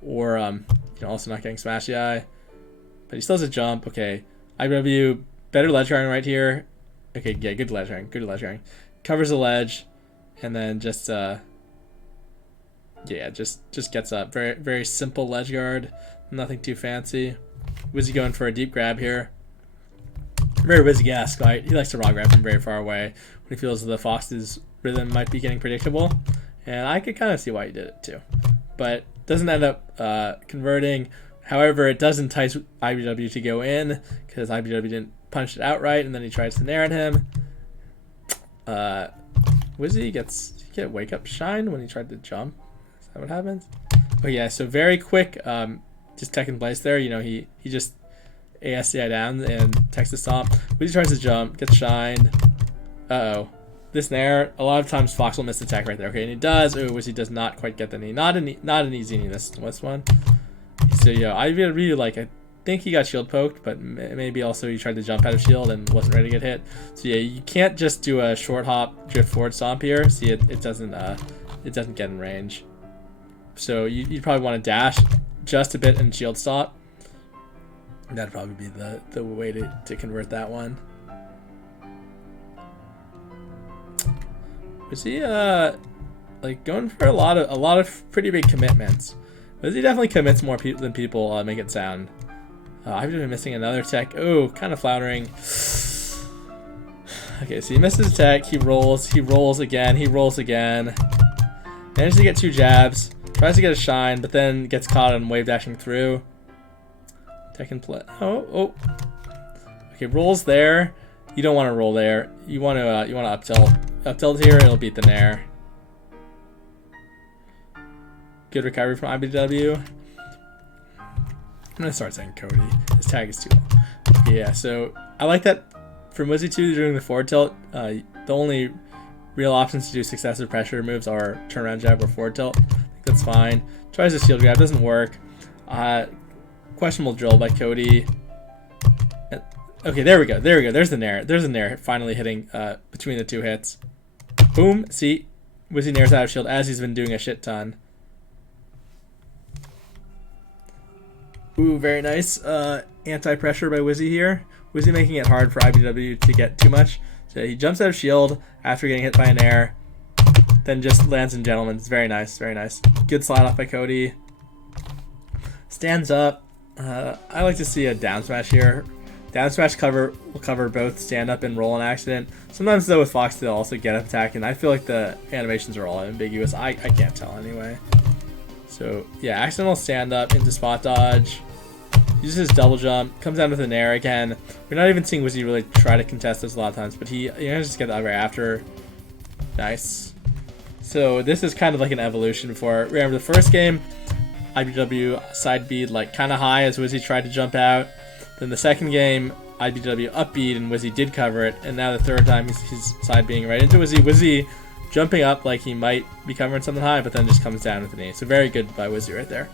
Or you're also not getting smashy eye, but he still has a jump. Okay, iBDW better ledge guarding right here. Okay, yeah, good ledge guarding, covers the ledge, and then just just gets up. Very, very simple ledge guard, nothing too fancy. Wizzy going for a deep grab here. Very Wizzy-esque, right? He likes to raw grab from very far away when he feels the Fox's rhythm might be getting predictable, and I could kind of see why he did it too, but doesn't end up converting. However, it does entice iBDW to go in because iBDW didn't punch it outright, and then he tries to nair at him. Wizzy get wake up shine when he tried to jump. Is that what happens? Oh yeah, so very quick, just tech in place there. You know, he just ASCI down and techs the stomp. Wizzy tries to jump, gets shined. Uh-oh. This nair, a lot of times Fox will miss the tech right there. Okay, and he does. Oh, Wizzy does not quite get the knee. Not an easy knee this one. So yeah, I really like it. I think he got shield poked, but maybe also he tried to jump out of shield and wasn't ready to get hit. So yeah, you can't just do a short hop drift forward stomp here. See, it doesn't get in range. So you'd probably want to dash just a bit and shield stop. That'd probably be the way to convert that one. Was he like going for a lot of pretty big commitments? But he definitely commits more than people make it sound. I've been missing another tech. Oh, kind of floundering. Okay, so he misses a tech. He rolls again. Manages to get 2 jabs. Tries to get a shine, but then gets caught on wave dashing through. Tech and play. Oh. Okay, rolls there. You don't want to roll there. You want to up tilt. Up tilt here. It'll beat the nair. Good recovery from iBDW. I'm gonna start saying Cody. His tag is too long. Yeah, so I like that from Wizzy 2 during the forward tilt. The only real options to do successive pressure moves are turnaround jab or forward tilt. I think that's fine. Tries a shield grab, doesn't work. Questionable drill by Cody. Okay, there we go. There's the nair. Finally hitting between the 2 hits. Boom. See, Wizzy nairs out of shield as he's been doing a shit ton. Ooh, very nice anti-pressure by Wizzy here. Wizzy making it hard for iBDW to get too much. So he jumps out of shield after getting hit by an air, then just lands in gentleman. It's very nice, very nice. Good slide off by Cody. Stands up. I like to see a down smash here. Down smash will cover both stand up and roll on accident. Sometimes though with Fox they'll also get up attack, and I feel like the animations are all ambiguous. I can't tell anyway. So yeah, accidental stand up into spot dodge. Uses his double jump, comes down with an air again. We're not even seeing Wizzy really try to contest this a lot of times, but he manages to get that right after. Nice. So this is kind of like an evolution for, remember the first game, iBDW side bead like kind of high as Wizzy tried to jump out. Then the second game, iBDW up bead and Wizzy did cover it. And now the third time he's side being right into Wizzy. Wizzy jumping up like he might be covering something high, but then just comes down with the knee. So very good by Wizzy right there.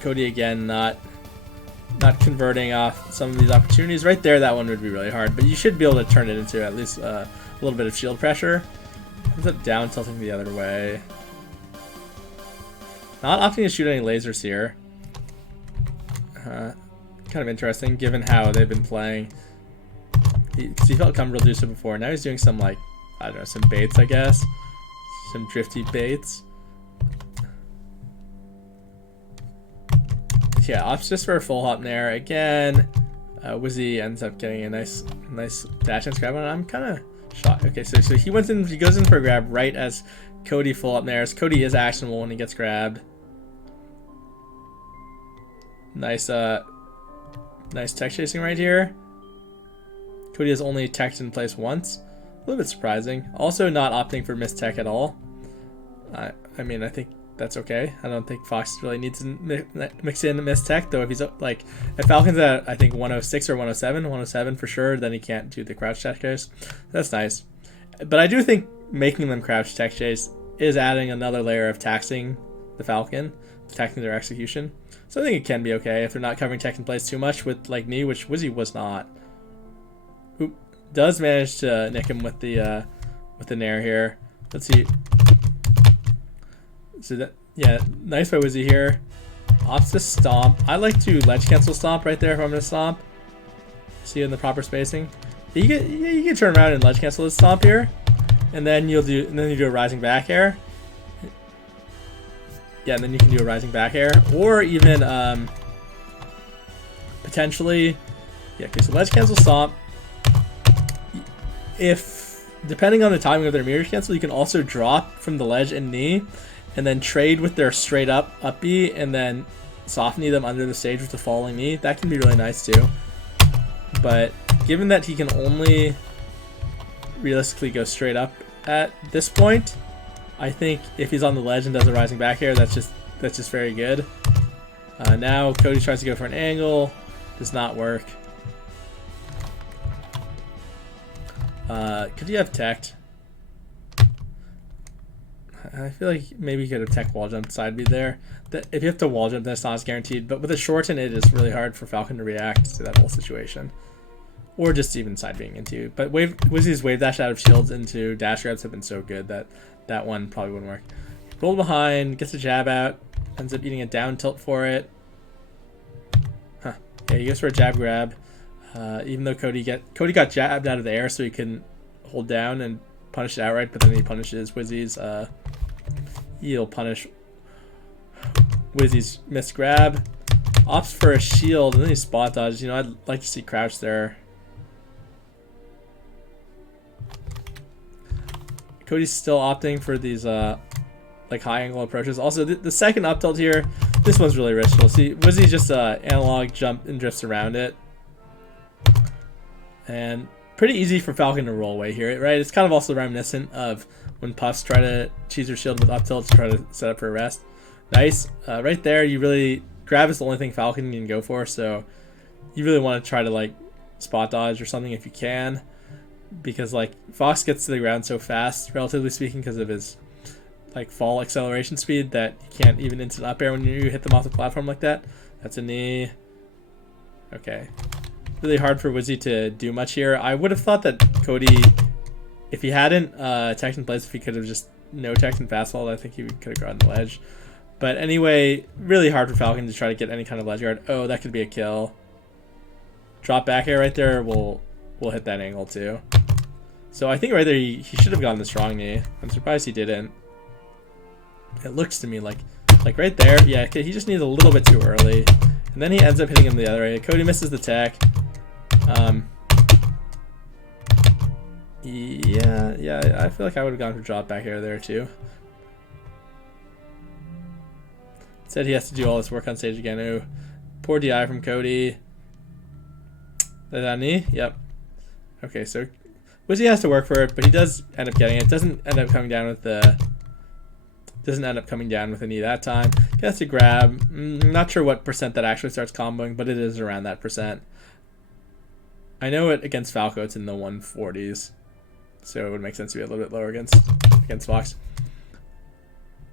Cody again not converting off some of these opportunities. Right there, that one would be really hard, but you should be able to turn it into at least a little bit of shield pressure. Ends up down tilting the other way. Not opting to shoot any lasers here. Kind of interesting given how they've been playing. Because he felt comfortable do so before. Now he's doing some, like, I don't know, some baits, I guess. Some drifty baits. Yeah, opts just for a full hop there. Again, Wizzy ends up getting a nice dash and grab, and I'm kind of shocked. Okay, so he goes in for a grab right as Cody full up there. Cody is actionable when he gets grabbed. Nice tech chasing right here. Cody has only teched in place once. A little bit surprising. Also not opting for missed tech at all. I mean, I think that's okay. I don't think Fox really needs to mix in Miss Tech, though. If he's like, if Falcon's at, I think 106 or 107 for sure, then he can't do the crouch tech chase. That's nice. But I do think making them crouch tech chase is adding another layer of taxing the Falcon, taxing their execution. So I think it can be okay if they're not covering tech in place too much with like me, which Wizzy was not. Who does manage to nick him with the nair here. Let's see. So that, yeah, nice by Wizzy here. Opts to stomp. I like to ledge cancel stomp right there if I'm gonna stomp. See in the proper spacing. You can turn around and ledge cancel this stomp here, and then you do a rising back air. Yeah, and then you can do a rising back air, or even potentially, yeah. Okay, so ledge cancel stomp. If depending on the timing of their mirror cancel, you can also drop from the ledge and knee, and then trade with their straight up B, and then soft knee them under the stage with the falling knee. That can be really nice too. But given that he can only realistically go straight up at this point, I think if he's on the ledge and does a rising back air, that's just very good. Now Cody tries to go for an angle, does not work. Could you have teched? I feel like maybe you could have tech wall jumped side B there. If you have to wall jump, then it's not as guaranteed. But with a shorten, it is really hard for Falcon to react to that whole situation. Or just even side being into. But Wizzy's wave dash out of shields into dash grabs have been so good that that one probably wouldn't work. Roll behind, gets a jab out, ends up eating a down tilt for it. Huh. Yeah, he goes for a jab grab. Even though Cody got jabbed out of the air, so he couldn't hold down and punish it outright, but then he punishes Wizzy's. He'll punish Wizzy's missed grab. Opts for a shield, and then he spot dodges. You know, I'd like to see crouch there. Cody's still opting for these like high angle approaches. Also, the second up tilt here, this one's really rich. We'll see. Wizzy just analog jump and drifts around it. And pretty easy for Falcon to roll away here, right? It's kind of also reminiscent of when Puffs try to cheese her shield with up tilt to try to set up for a rest. Nice. Right there, you really... Grab is the only thing Falcon can go for, so you really want to try to like spot dodge or something if you can. Because like Fox gets to the ground so fast, relatively speaking, because of his like fall acceleration speed, that you can't even instant up air when you hit them off the platform like that. That's a knee. Okay. Really hard for Wizzy to do much here. I would have thought that Cody, if he hadn't teched in place, if he could have just no teched and fastball, I think he could have gotten the ledge. But anyway, really hard for Falcon to try to get any kind of ledge guard. Oh, that could be a kill. Drop back air right there will hit that angle too. So I think right there he should have gotten the strong knee. I'm surprised he didn't. It looks to me like right there, yeah, he just needs a little bit too early. And then he ends up hitting him the other way. Cody misses the tech. Yeah, I feel like I would have gone for drop back air there too. Said he has to do all this work on stage again. Ooh, poor DI from Cody. That knee? Yep. Okay, so Wizzy has to work for it, but he does end up getting it. Doesn't end up coming down with a knee that time. Gets to grab. Not sure what percent that actually starts comboing, but it is around that percent. I know it against Falco, it's in the 140s, so it would make sense to be a little bit lower against Fox.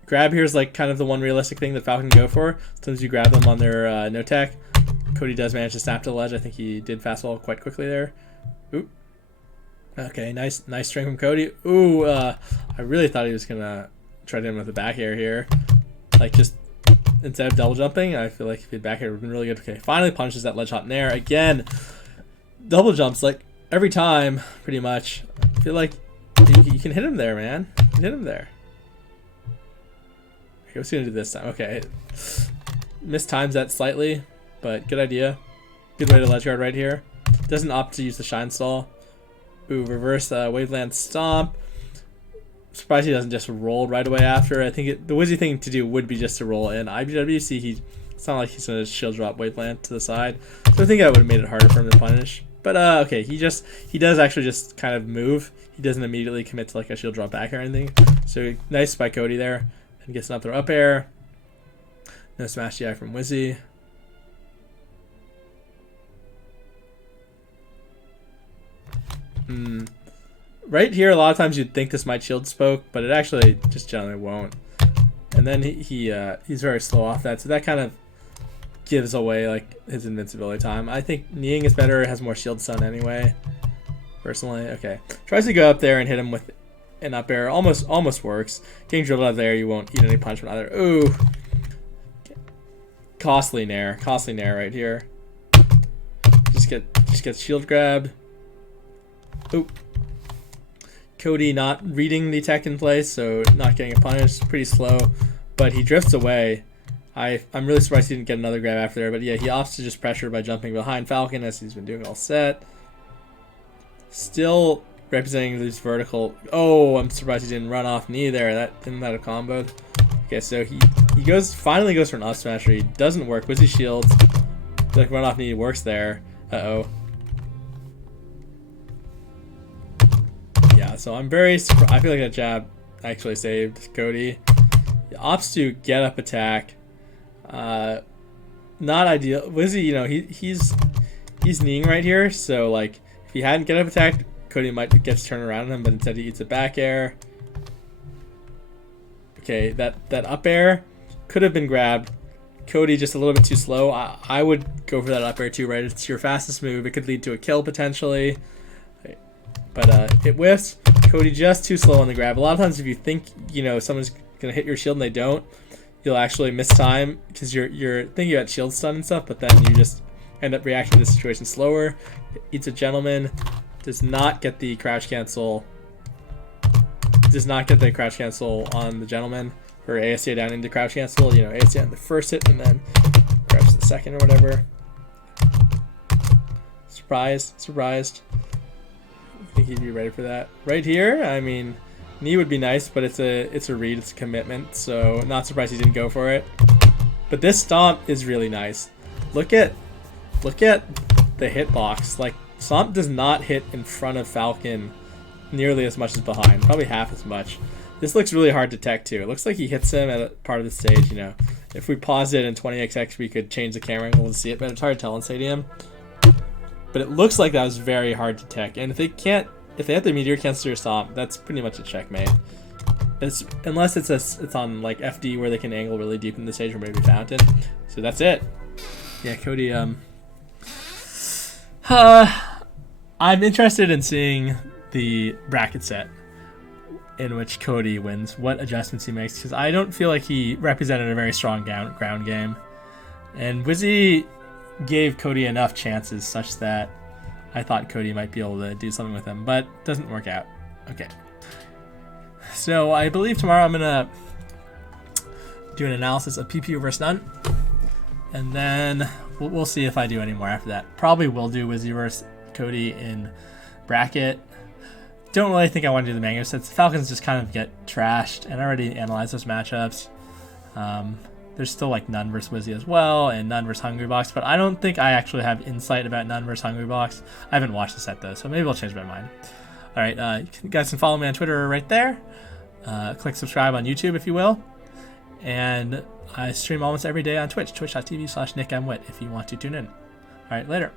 Grab here is like kind of the one realistic thing that Falcon can go for. Sometimes you grab them on their no tech. Cody does manage to snap to the ledge. I think he did fastball quite quickly there. Ooh. Okay, nice string from Cody. Ooh, I really thought he was gonna try to hit him with the back air here. Like just instead of double jumping, I feel like if he had back air, it would have been really good. Okay, finally punishes that ledge hop in air. Again, double jumps like every time, pretty much. I feel like you can hit him there, man. You can hit him there. Okay, what's he gonna do this time? Okay, mistimes that slightly, but good idea. Good way to ledge guard right here. Doesn't opt to use the shine stall. Ooh, reverse waveland stomp. Surprised he doesn't just roll right away after. I think the Wizzy thing to do would be just to roll in. iBDW, see, it's not like he's gonna shield drop waveland to the side, so I think that would have made it harder for him to punish. But okay, he does actually just kind of move. He doesn't immediately commit to like a shield drop back or anything. So nice by Cody there. And He gets an up throw up air. No smash DI from Wizzy. Right here, a lot of times you'd think this might shield spoke, but it actually just generally won't. And then he's very slow off that, so that kind of gives away like his invincibility time. I think kneeing is better, has more shield stun anyway. Personally, okay. Tries to go up there and hit him with an up air. Almost works. Getting drilled out there, you won't eat any punishment either. Ooh. Costly nair right here. Just get shield grabbed. Ooh. Cody not reading the tech in place, so not getting a punish. Pretty slow, but he drifts away. I'm really surprised he didn't get another grab after there, but yeah, he opts to just pressure by jumping behind Falcon as he's been doing all set. Still representing this vertical. Oh, I'm surprised he didn't run off knee there. That didn't have a combo. Okay, so he finally goes for an up smasher. He doesn't work. Wizzy shields. Like run off knee works there. Uh-oh. Yeah, so I'm very surprised. I feel like that jab actually saved Cody. He opts to get up attack. Not ideal. Wizzy, you know, he's kneeing right here, so like if he hadn't get up attack, Cody might get to turn around on him, but instead he eats a back air. Okay, that up air could have been grabbed. Cody just a little bit too slow. I would go for that up air too, right? It's your fastest move. It could lead to a kill potentially. But it whiffs. Cody just too slow on the grab. A lot of times if you think, you know, someone's going to hit your shield and they don't, you'll actually miss time because you're thinking about shield stun and stuff, but then you just end up reacting to the situation slower. Eats a gentleman. Does not get the crouch cancel. Does not get the crouch cancel on the gentleman. Or ASA down into crouch cancel. You know, ASA on the first hit and then crouch the second or whatever. Surprised. I think he'd be ready for that. Right here, I mean, knee would be nice, but it's a read, it's a commitment, so not surprised he didn't go for it. But this stomp is really nice. Look at the hitbox. Like, stomp does not hit in front of Falcon nearly as much as behind, probably half as much. This looks really hard to tech too. It looks like he hits him at a part of the stage, you know. If we paused it in 20XX, we could change the camera angle to see it, but it's hard to tell in Stadium. But it looks like that was very hard to tech. And if they have the meteor cancel your stomp, that's pretty much a checkmate. Unless it's on like FD where they can angle really deep in the stage or maybe fountain. So that's it. Yeah, Cody, I'm interested in seeing the bracket set in which Cody wins, what adjustments he makes, because I don't feel like he represented a very strong ground game. And Wizzy gave Cody enough chances such that I thought Cody might be able to do something with him, but doesn't work out. Okay. So I believe tomorrow I'm going to do an analysis of PPU versus none, and then we'll see if I do any more after that. Probably will do Wizzy versus Cody in bracket. Don't really think I want to do the mango sets. The Falcons just kind of get trashed, and I already analyzed those matchups. There's still like None versus Wizzy as well, and None versus Hungrybox, but I don't think I actually have insight about None versus Hungrybox. I haven't watched the set though, so maybe I'll change my mind. Alright, you guys can follow me on Twitter right there. Click subscribe on YouTube if you will. And I stream almost every day on Twitch, twitch.tv/Nickemwit if you want to tune in. Alright, later.